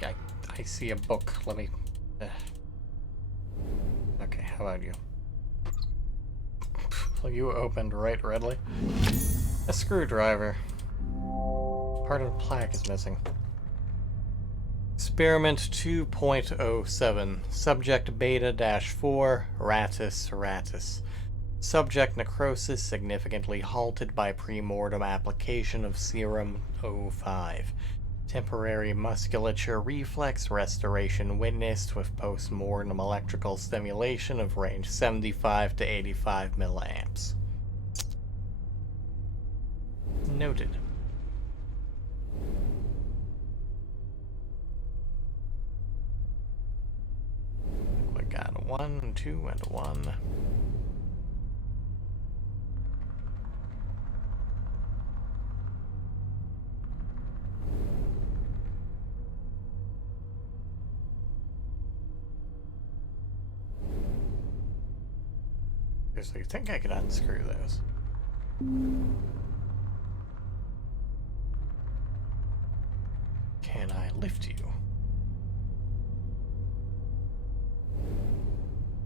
I see a book. Let me... Okay, how about you? You opened right readily. A screwdriver. Part of the plaque is missing. Experiment 2.07. Subject beta-4, ratus. Subject necrosis significantly halted by pre-mortem application of serum O5. Temporary musculature reflex restoration witnessed with post-mortem electrical stimulation of range 75 to 85 milliamps. Noted. We got a 1, 2, and a 1. So you think I could unscrew those? Can I lift you?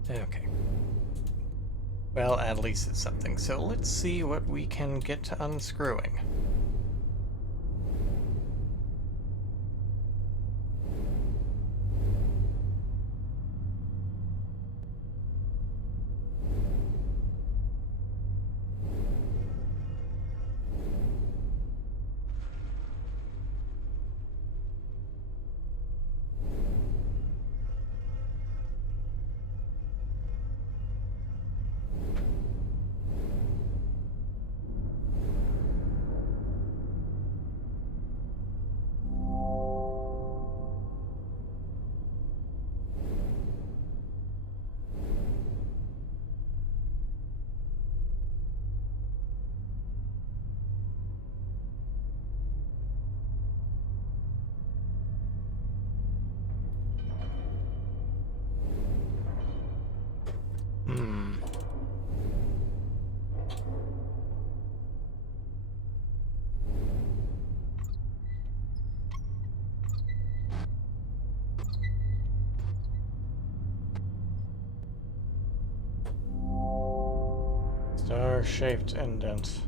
Okay. Well, at least it's something. So let's see what we can get to unscrewing. Star-shaped indent.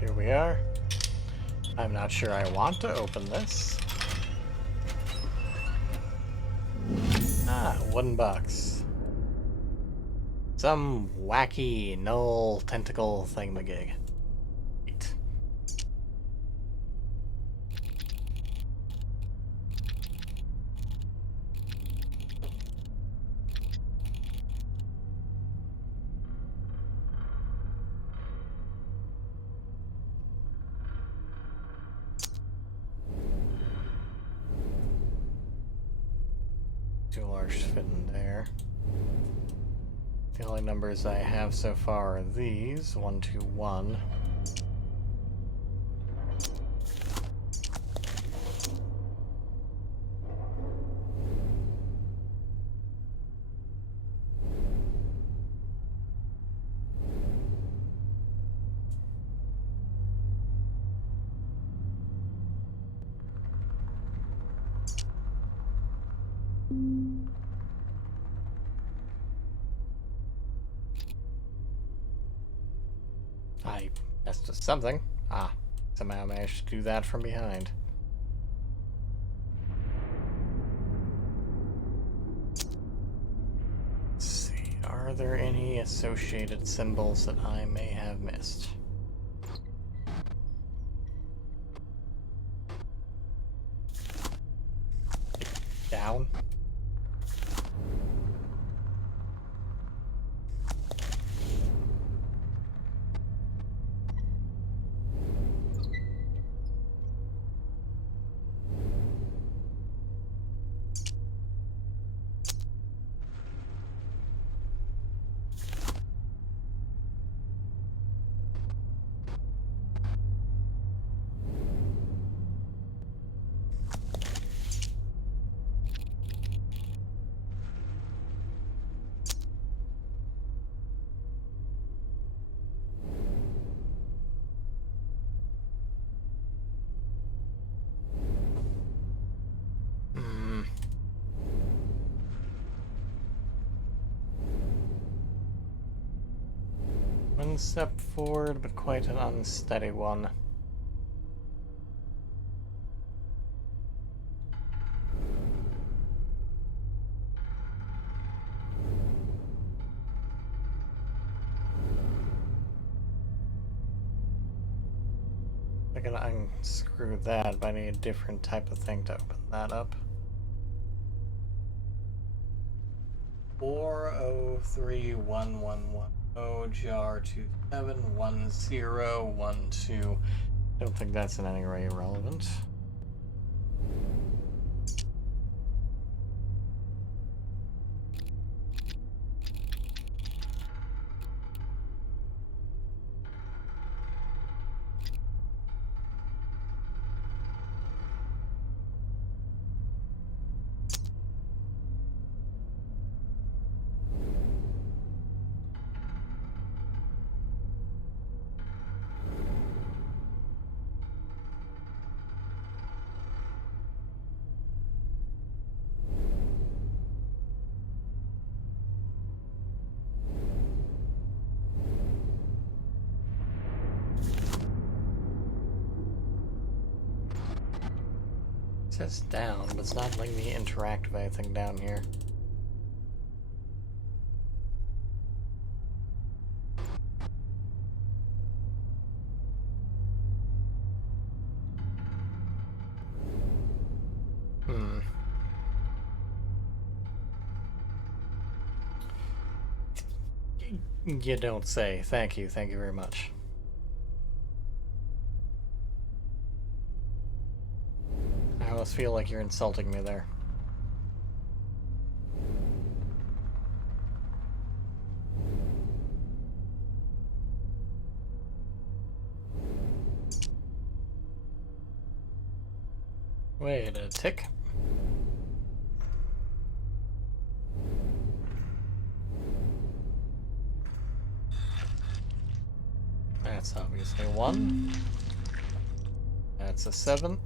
Here we are. I'm not sure I want to open this. Wooden box. Some wacky null tentacle thingamajig. Wait. Too large to fit in there. The only numbers I have so far are these. 1, 2, 1. That's just something. Ah, somehow I managed to do that from behind. Let's see, are there any associated symbols that I may have missed? Down? One step forward, but quite an unsteady one. I can unscrew that, but I need a different type of thing to open that up. 4031110 jar 271012. Don't think that's in any way irrelevant. It says down, but it's not letting me interact with anything down here. You don't say. Thank you very much. I almost feel like you're insulting me there. Wait a tick. That's obviously 1. That's a 7.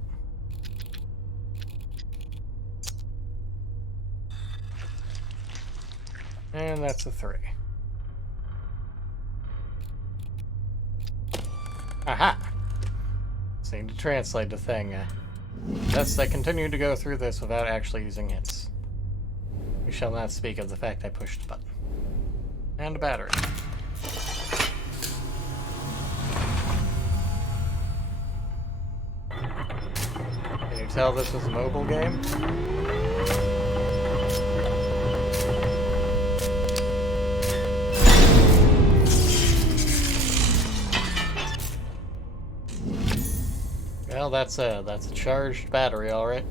And that's a 3. Aha! Seemed to translate the thing. Thus, I continue to go through this without actually using hints. We shall not speak of the fact I pushed the button. And a battery. Can you tell this was a mobile game? Well, that's a charged battery, all right.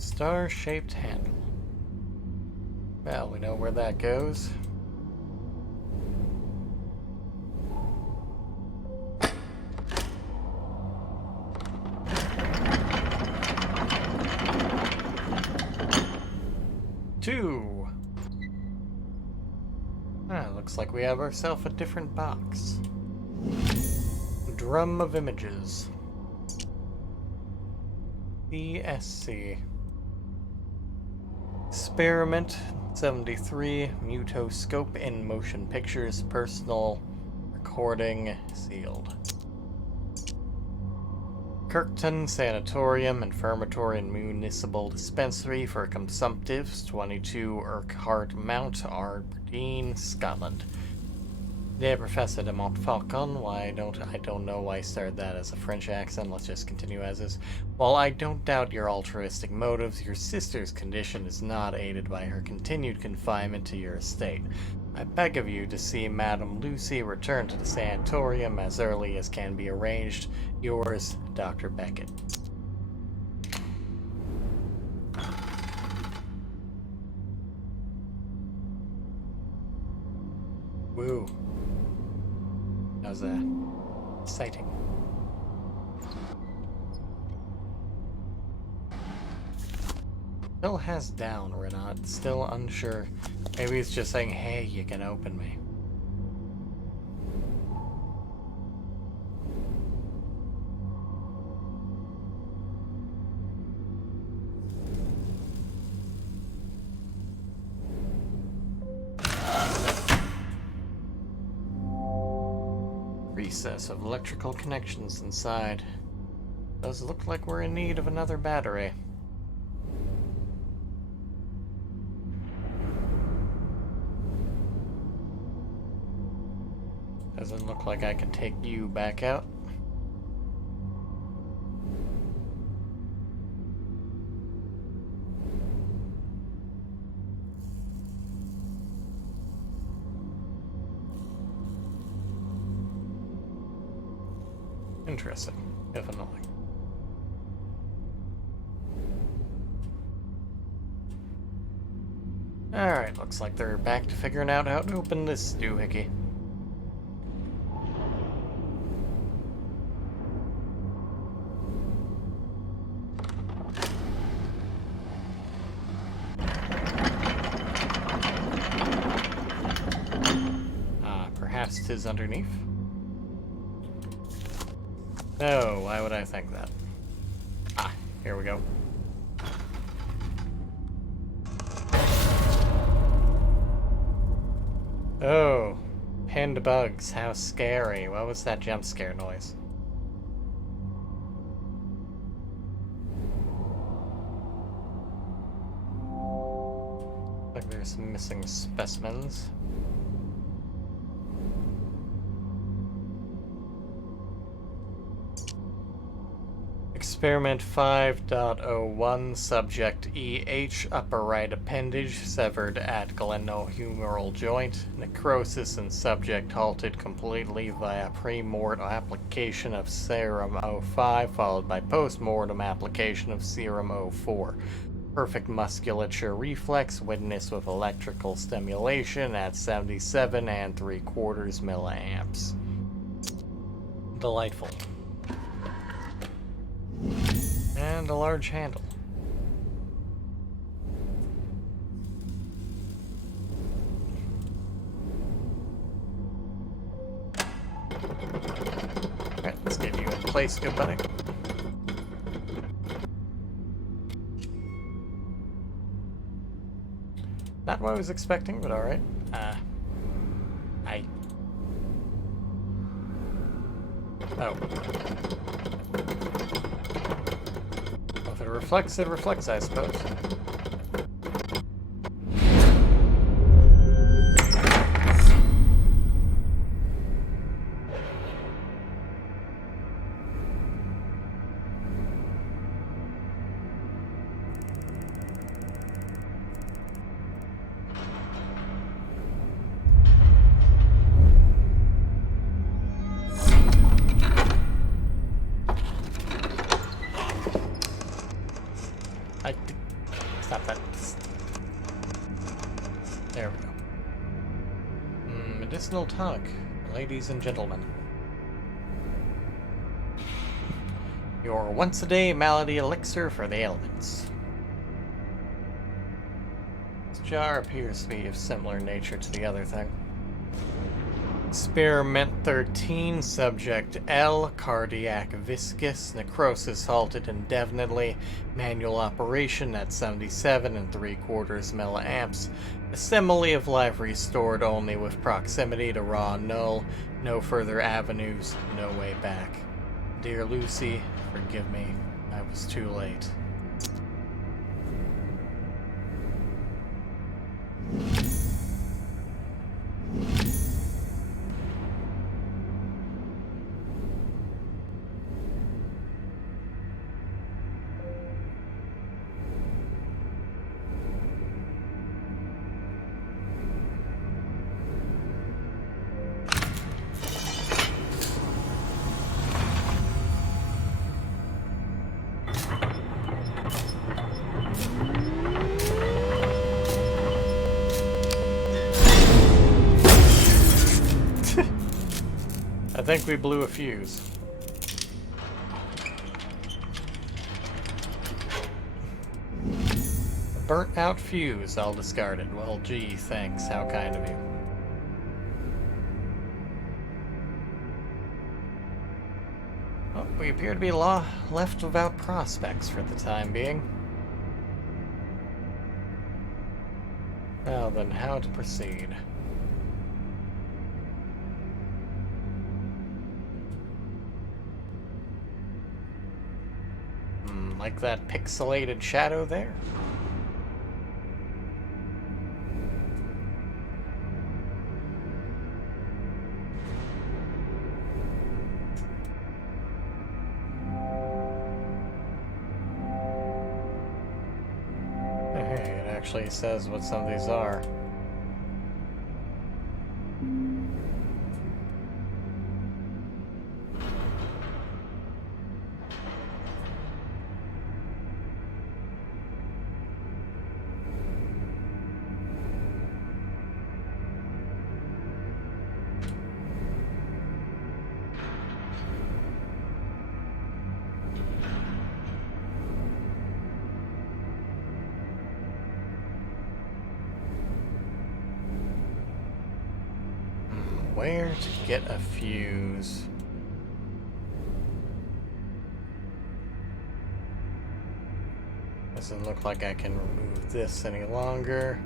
Star-shaped handle. Well, we know where that goes. Ah, looks like we have ourselves a different box. Drum of Images. CSC. Experiment 73, Mutoscope in Motion Pictures, Personal Recording, sealed. Kirkton Sanatorium, Infirmary and Municipal Dispensary for Consumptives, 22 Urquhart Mount, Aberdeen, Scotland. Dear Professor de Montfaucon, I don't know why I started that as a French accent. Let's just continue as is. While I don't doubt your altruistic motives, your sister's condition is not aided by her continued confinement to your estate. I beg of you to see Madame Lucy return to the sanatorium as early as can be arranged. Yours, Dr. Beckett. Woo. How's that? Exciting. Still has down, Renat. Still unsure. Maybe he's just saying, hey, you can open me. Recess of electrical connections inside. Does look like we're in need of another battery. Doesn't look like I can take you back out. Interesting, definitely. Alright, looks like they're back to figuring out how to open this doohickey. Perhaps 'tis underneath? No, why would I think that? Ah, here we go. Oh, pinned bugs, how scary. What was that jump scare noise? Like there's some missing specimens. Experiment 5.01, subject EH, upper right appendage, severed at glenohumeral joint, necrosis in subject halted completely via pre-mortem application of serum O5, followed by post-mortem application of serum O4. Perfect musculature reflex, witness with electrical stimulation at 77 3/4 milliamps. Delightful. And a large handle. Alright, let's get you in place, good buddy. Not what I was expecting, but alright. Oh. Well, if it reflects, I suppose. Stop that. There we go. Medicinal tonic, ladies and gentlemen. Your once-a-day malady elixir for the ailments. This jar appears to be of similar nature to the other thing. Experiment 13, subject L, cardiac viscous necrosis halted indefinitely, manual operation at 77 and 3/4 milliamps, assembly of life restored only with proximity to raw null, no further avenues, no way back. Dear Lucy, forgive me, I was too late. I think we blew a fuse. A burnt out fuse, all discarded. Well, gee, thanks. How kind of you. Well, we appear to be left without prospects for the time being. Now then, how to proceed? Like that pixelated shadow there? Hey, it actually says what some of these are. Where to get a fuse? Doesn't look like I can remove this any longer.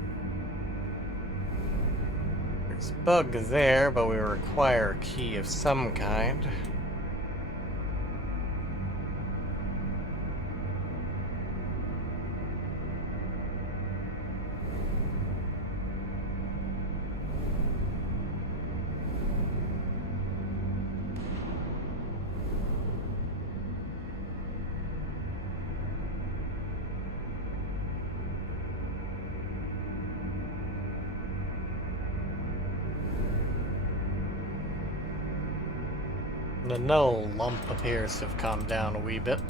There's a bug there, but we require a key of some kind. The null lump appears to have calmed down a wee bit.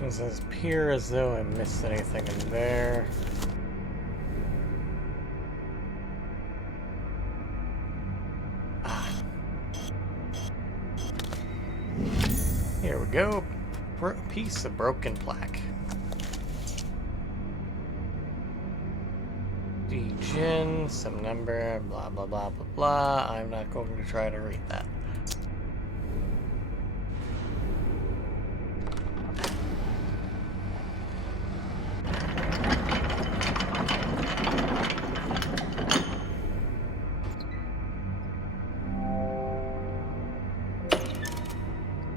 Does it appear as though I missed anything in there? Ah. Here we go. Piece of broken plaque. Djinn, some number, blah blah blah blah blah. I'm not going to try to read that.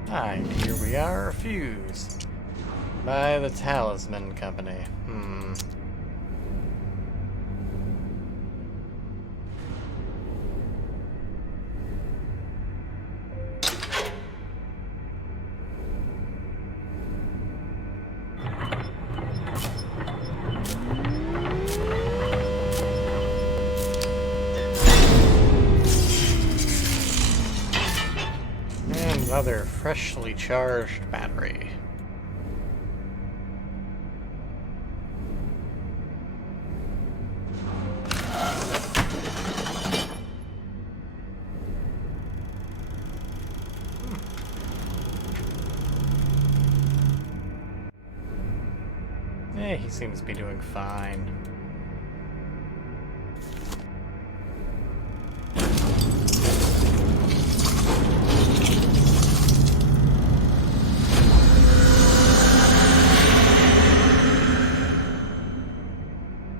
And here we are, a fuse. By the Talisman Company. And another freshly charged battery. He seems to be doing fine.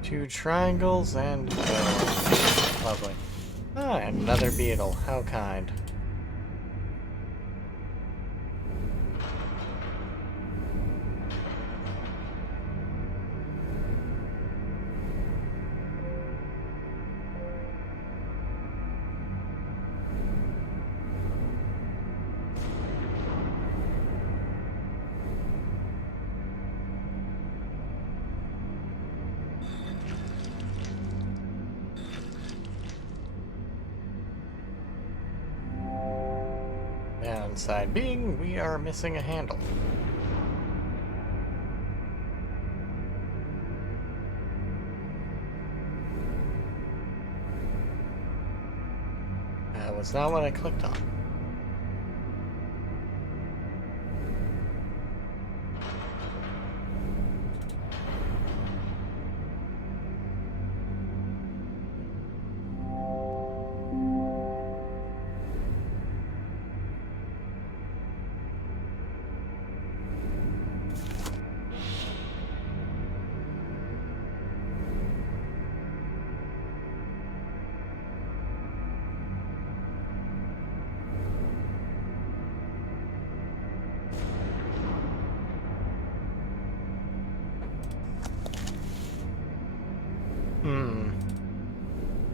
Two triangles and go. Lovely. Ah, and another beetle. How kind. Downside being, we are missing a handle. That was not what I clicked on.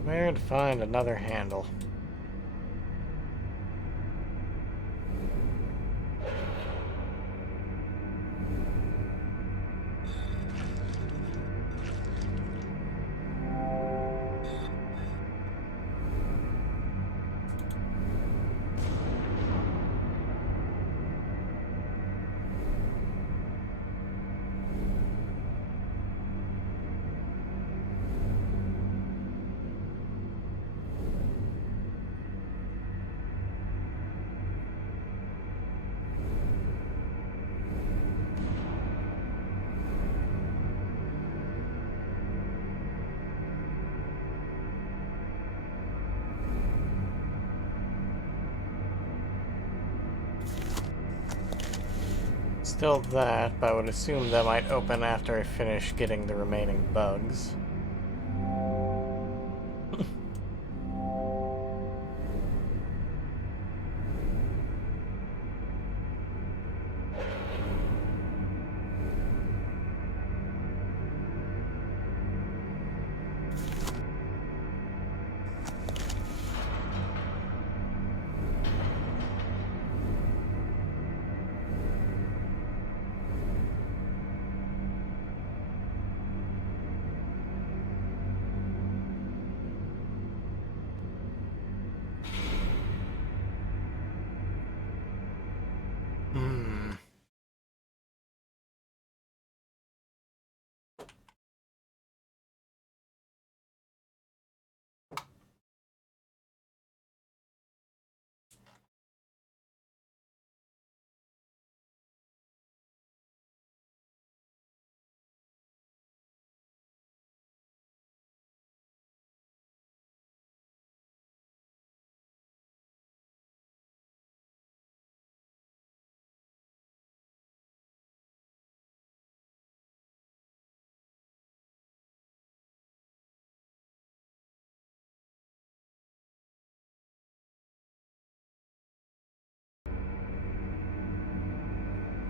Where to find another handle? Still that, but I would assume that might open after I finish getting the remaining bugs.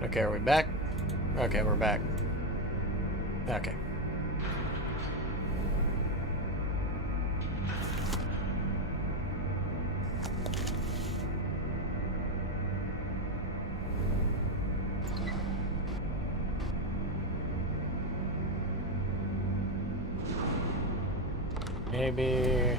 Okay, are we back? Okay, we're back. Okay. Maybe...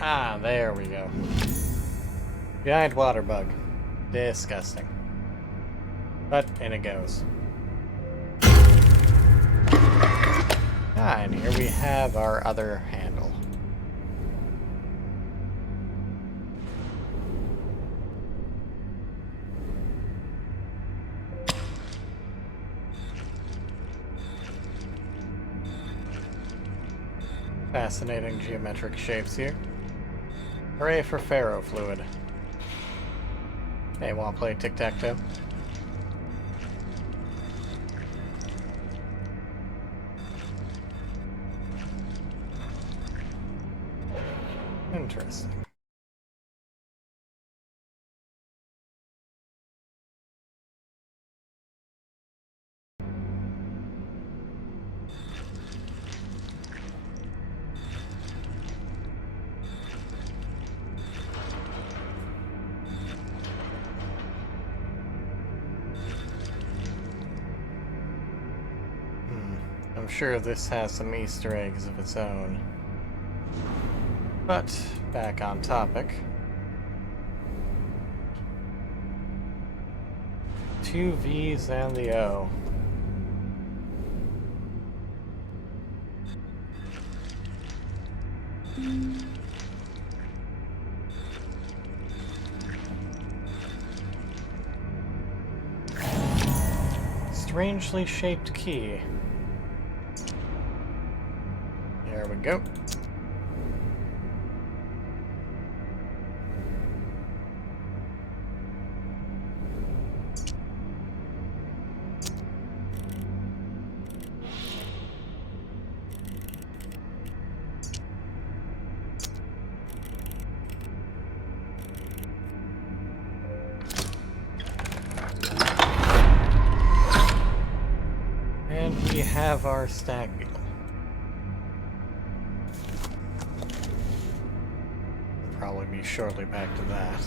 Ah, there we go. Giant water bug. Disgusting. But in it goes. Ah, and here we have our other handle. Fascinating geometric shapes here. Hooray for ferro fluid. Hey, wanna play tic-tac-toe? Interesting. I'm sure this has some Easter eggs of its own. But, back on topic. 2 V's and the O. Strangely shaped key. There we go. And we have our stag beetle. We'll probably be shortly back to that.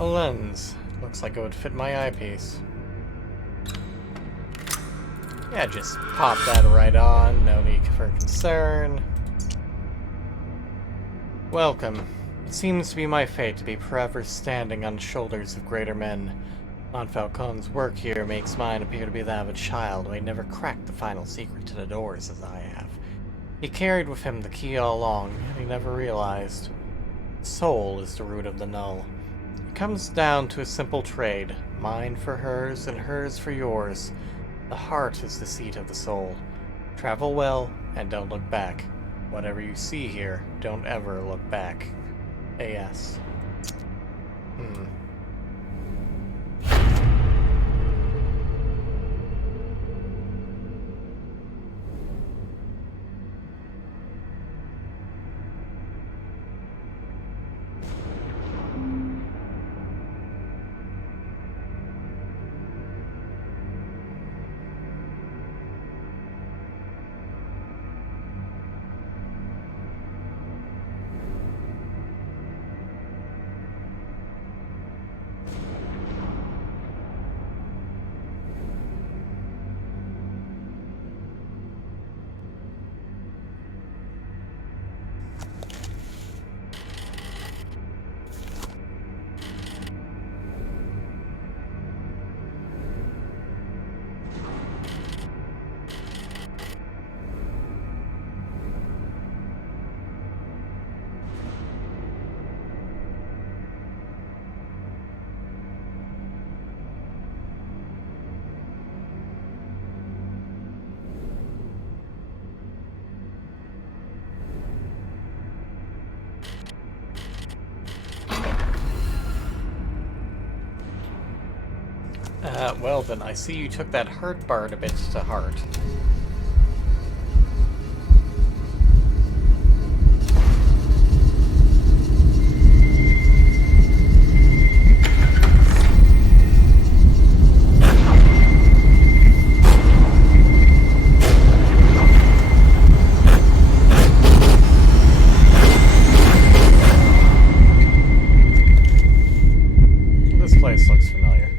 A lens. Looks like it would fit my eyepiece. Yeah, just pop that right on. No need for concern. Welcome. It seems to be my fate to be forever standing on the shoulders of greater men. Montfalcon's work here makes mine appear to be that of a child who had never cracked the final secret to the doors as I have. He carried with him the key all along, and he never realized. Soul is the root of the null. It comes down to a simple trade, mine for hers and hers for yours. The heart is the seat of the soul. Travel well and don't look back. Whatever you see here, don't ever look back. A.S. Well then, I see you took that hurt bard a bit to heart. This place looks familiar.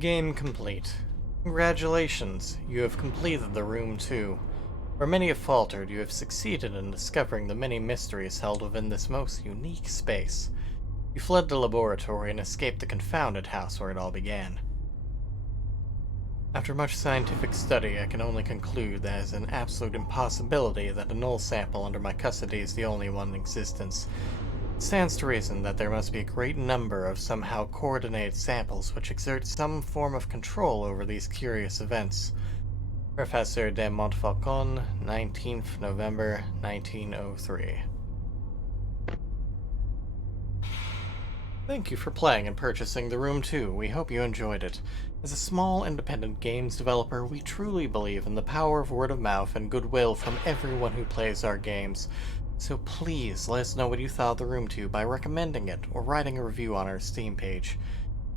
Game complete. Congratulations, you have completed the room 2. Where many have faltered, you have succeeded in discovering the many mysteries held within this most unique space. You fled the laboratory and escaped the confounded house where it all began. After much scientific study, I can only conclude that it is an absolute impossibility that a null sample under my custody is the only one in existence. It stands to reason that there must be a great number of somehow coordinated samples which exert some form of control over these curious events. Professor de Montfaucon, 19th November, 1903. Thank you for playing and purchasing The Room 2. We hope you enjoyed it. As a small independent games developer, we truly believe in the power of word of mouth and goodwill from everyone who plays our games. So please let us know what you thought of The Room 2 by recommending it or writing a review on our Steam page.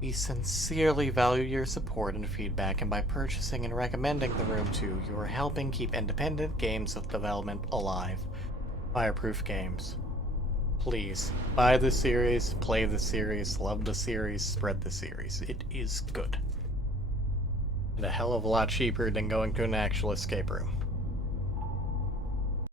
We sincerely value your support and feedback, and by purchasing and recommending The Room 2, you are helping keep independent games development alive. Fireproof Games. Please, buy the series, play the series, love the series, spread the series. It is good. And a hell of a lot cheaper than going to an actual escape room.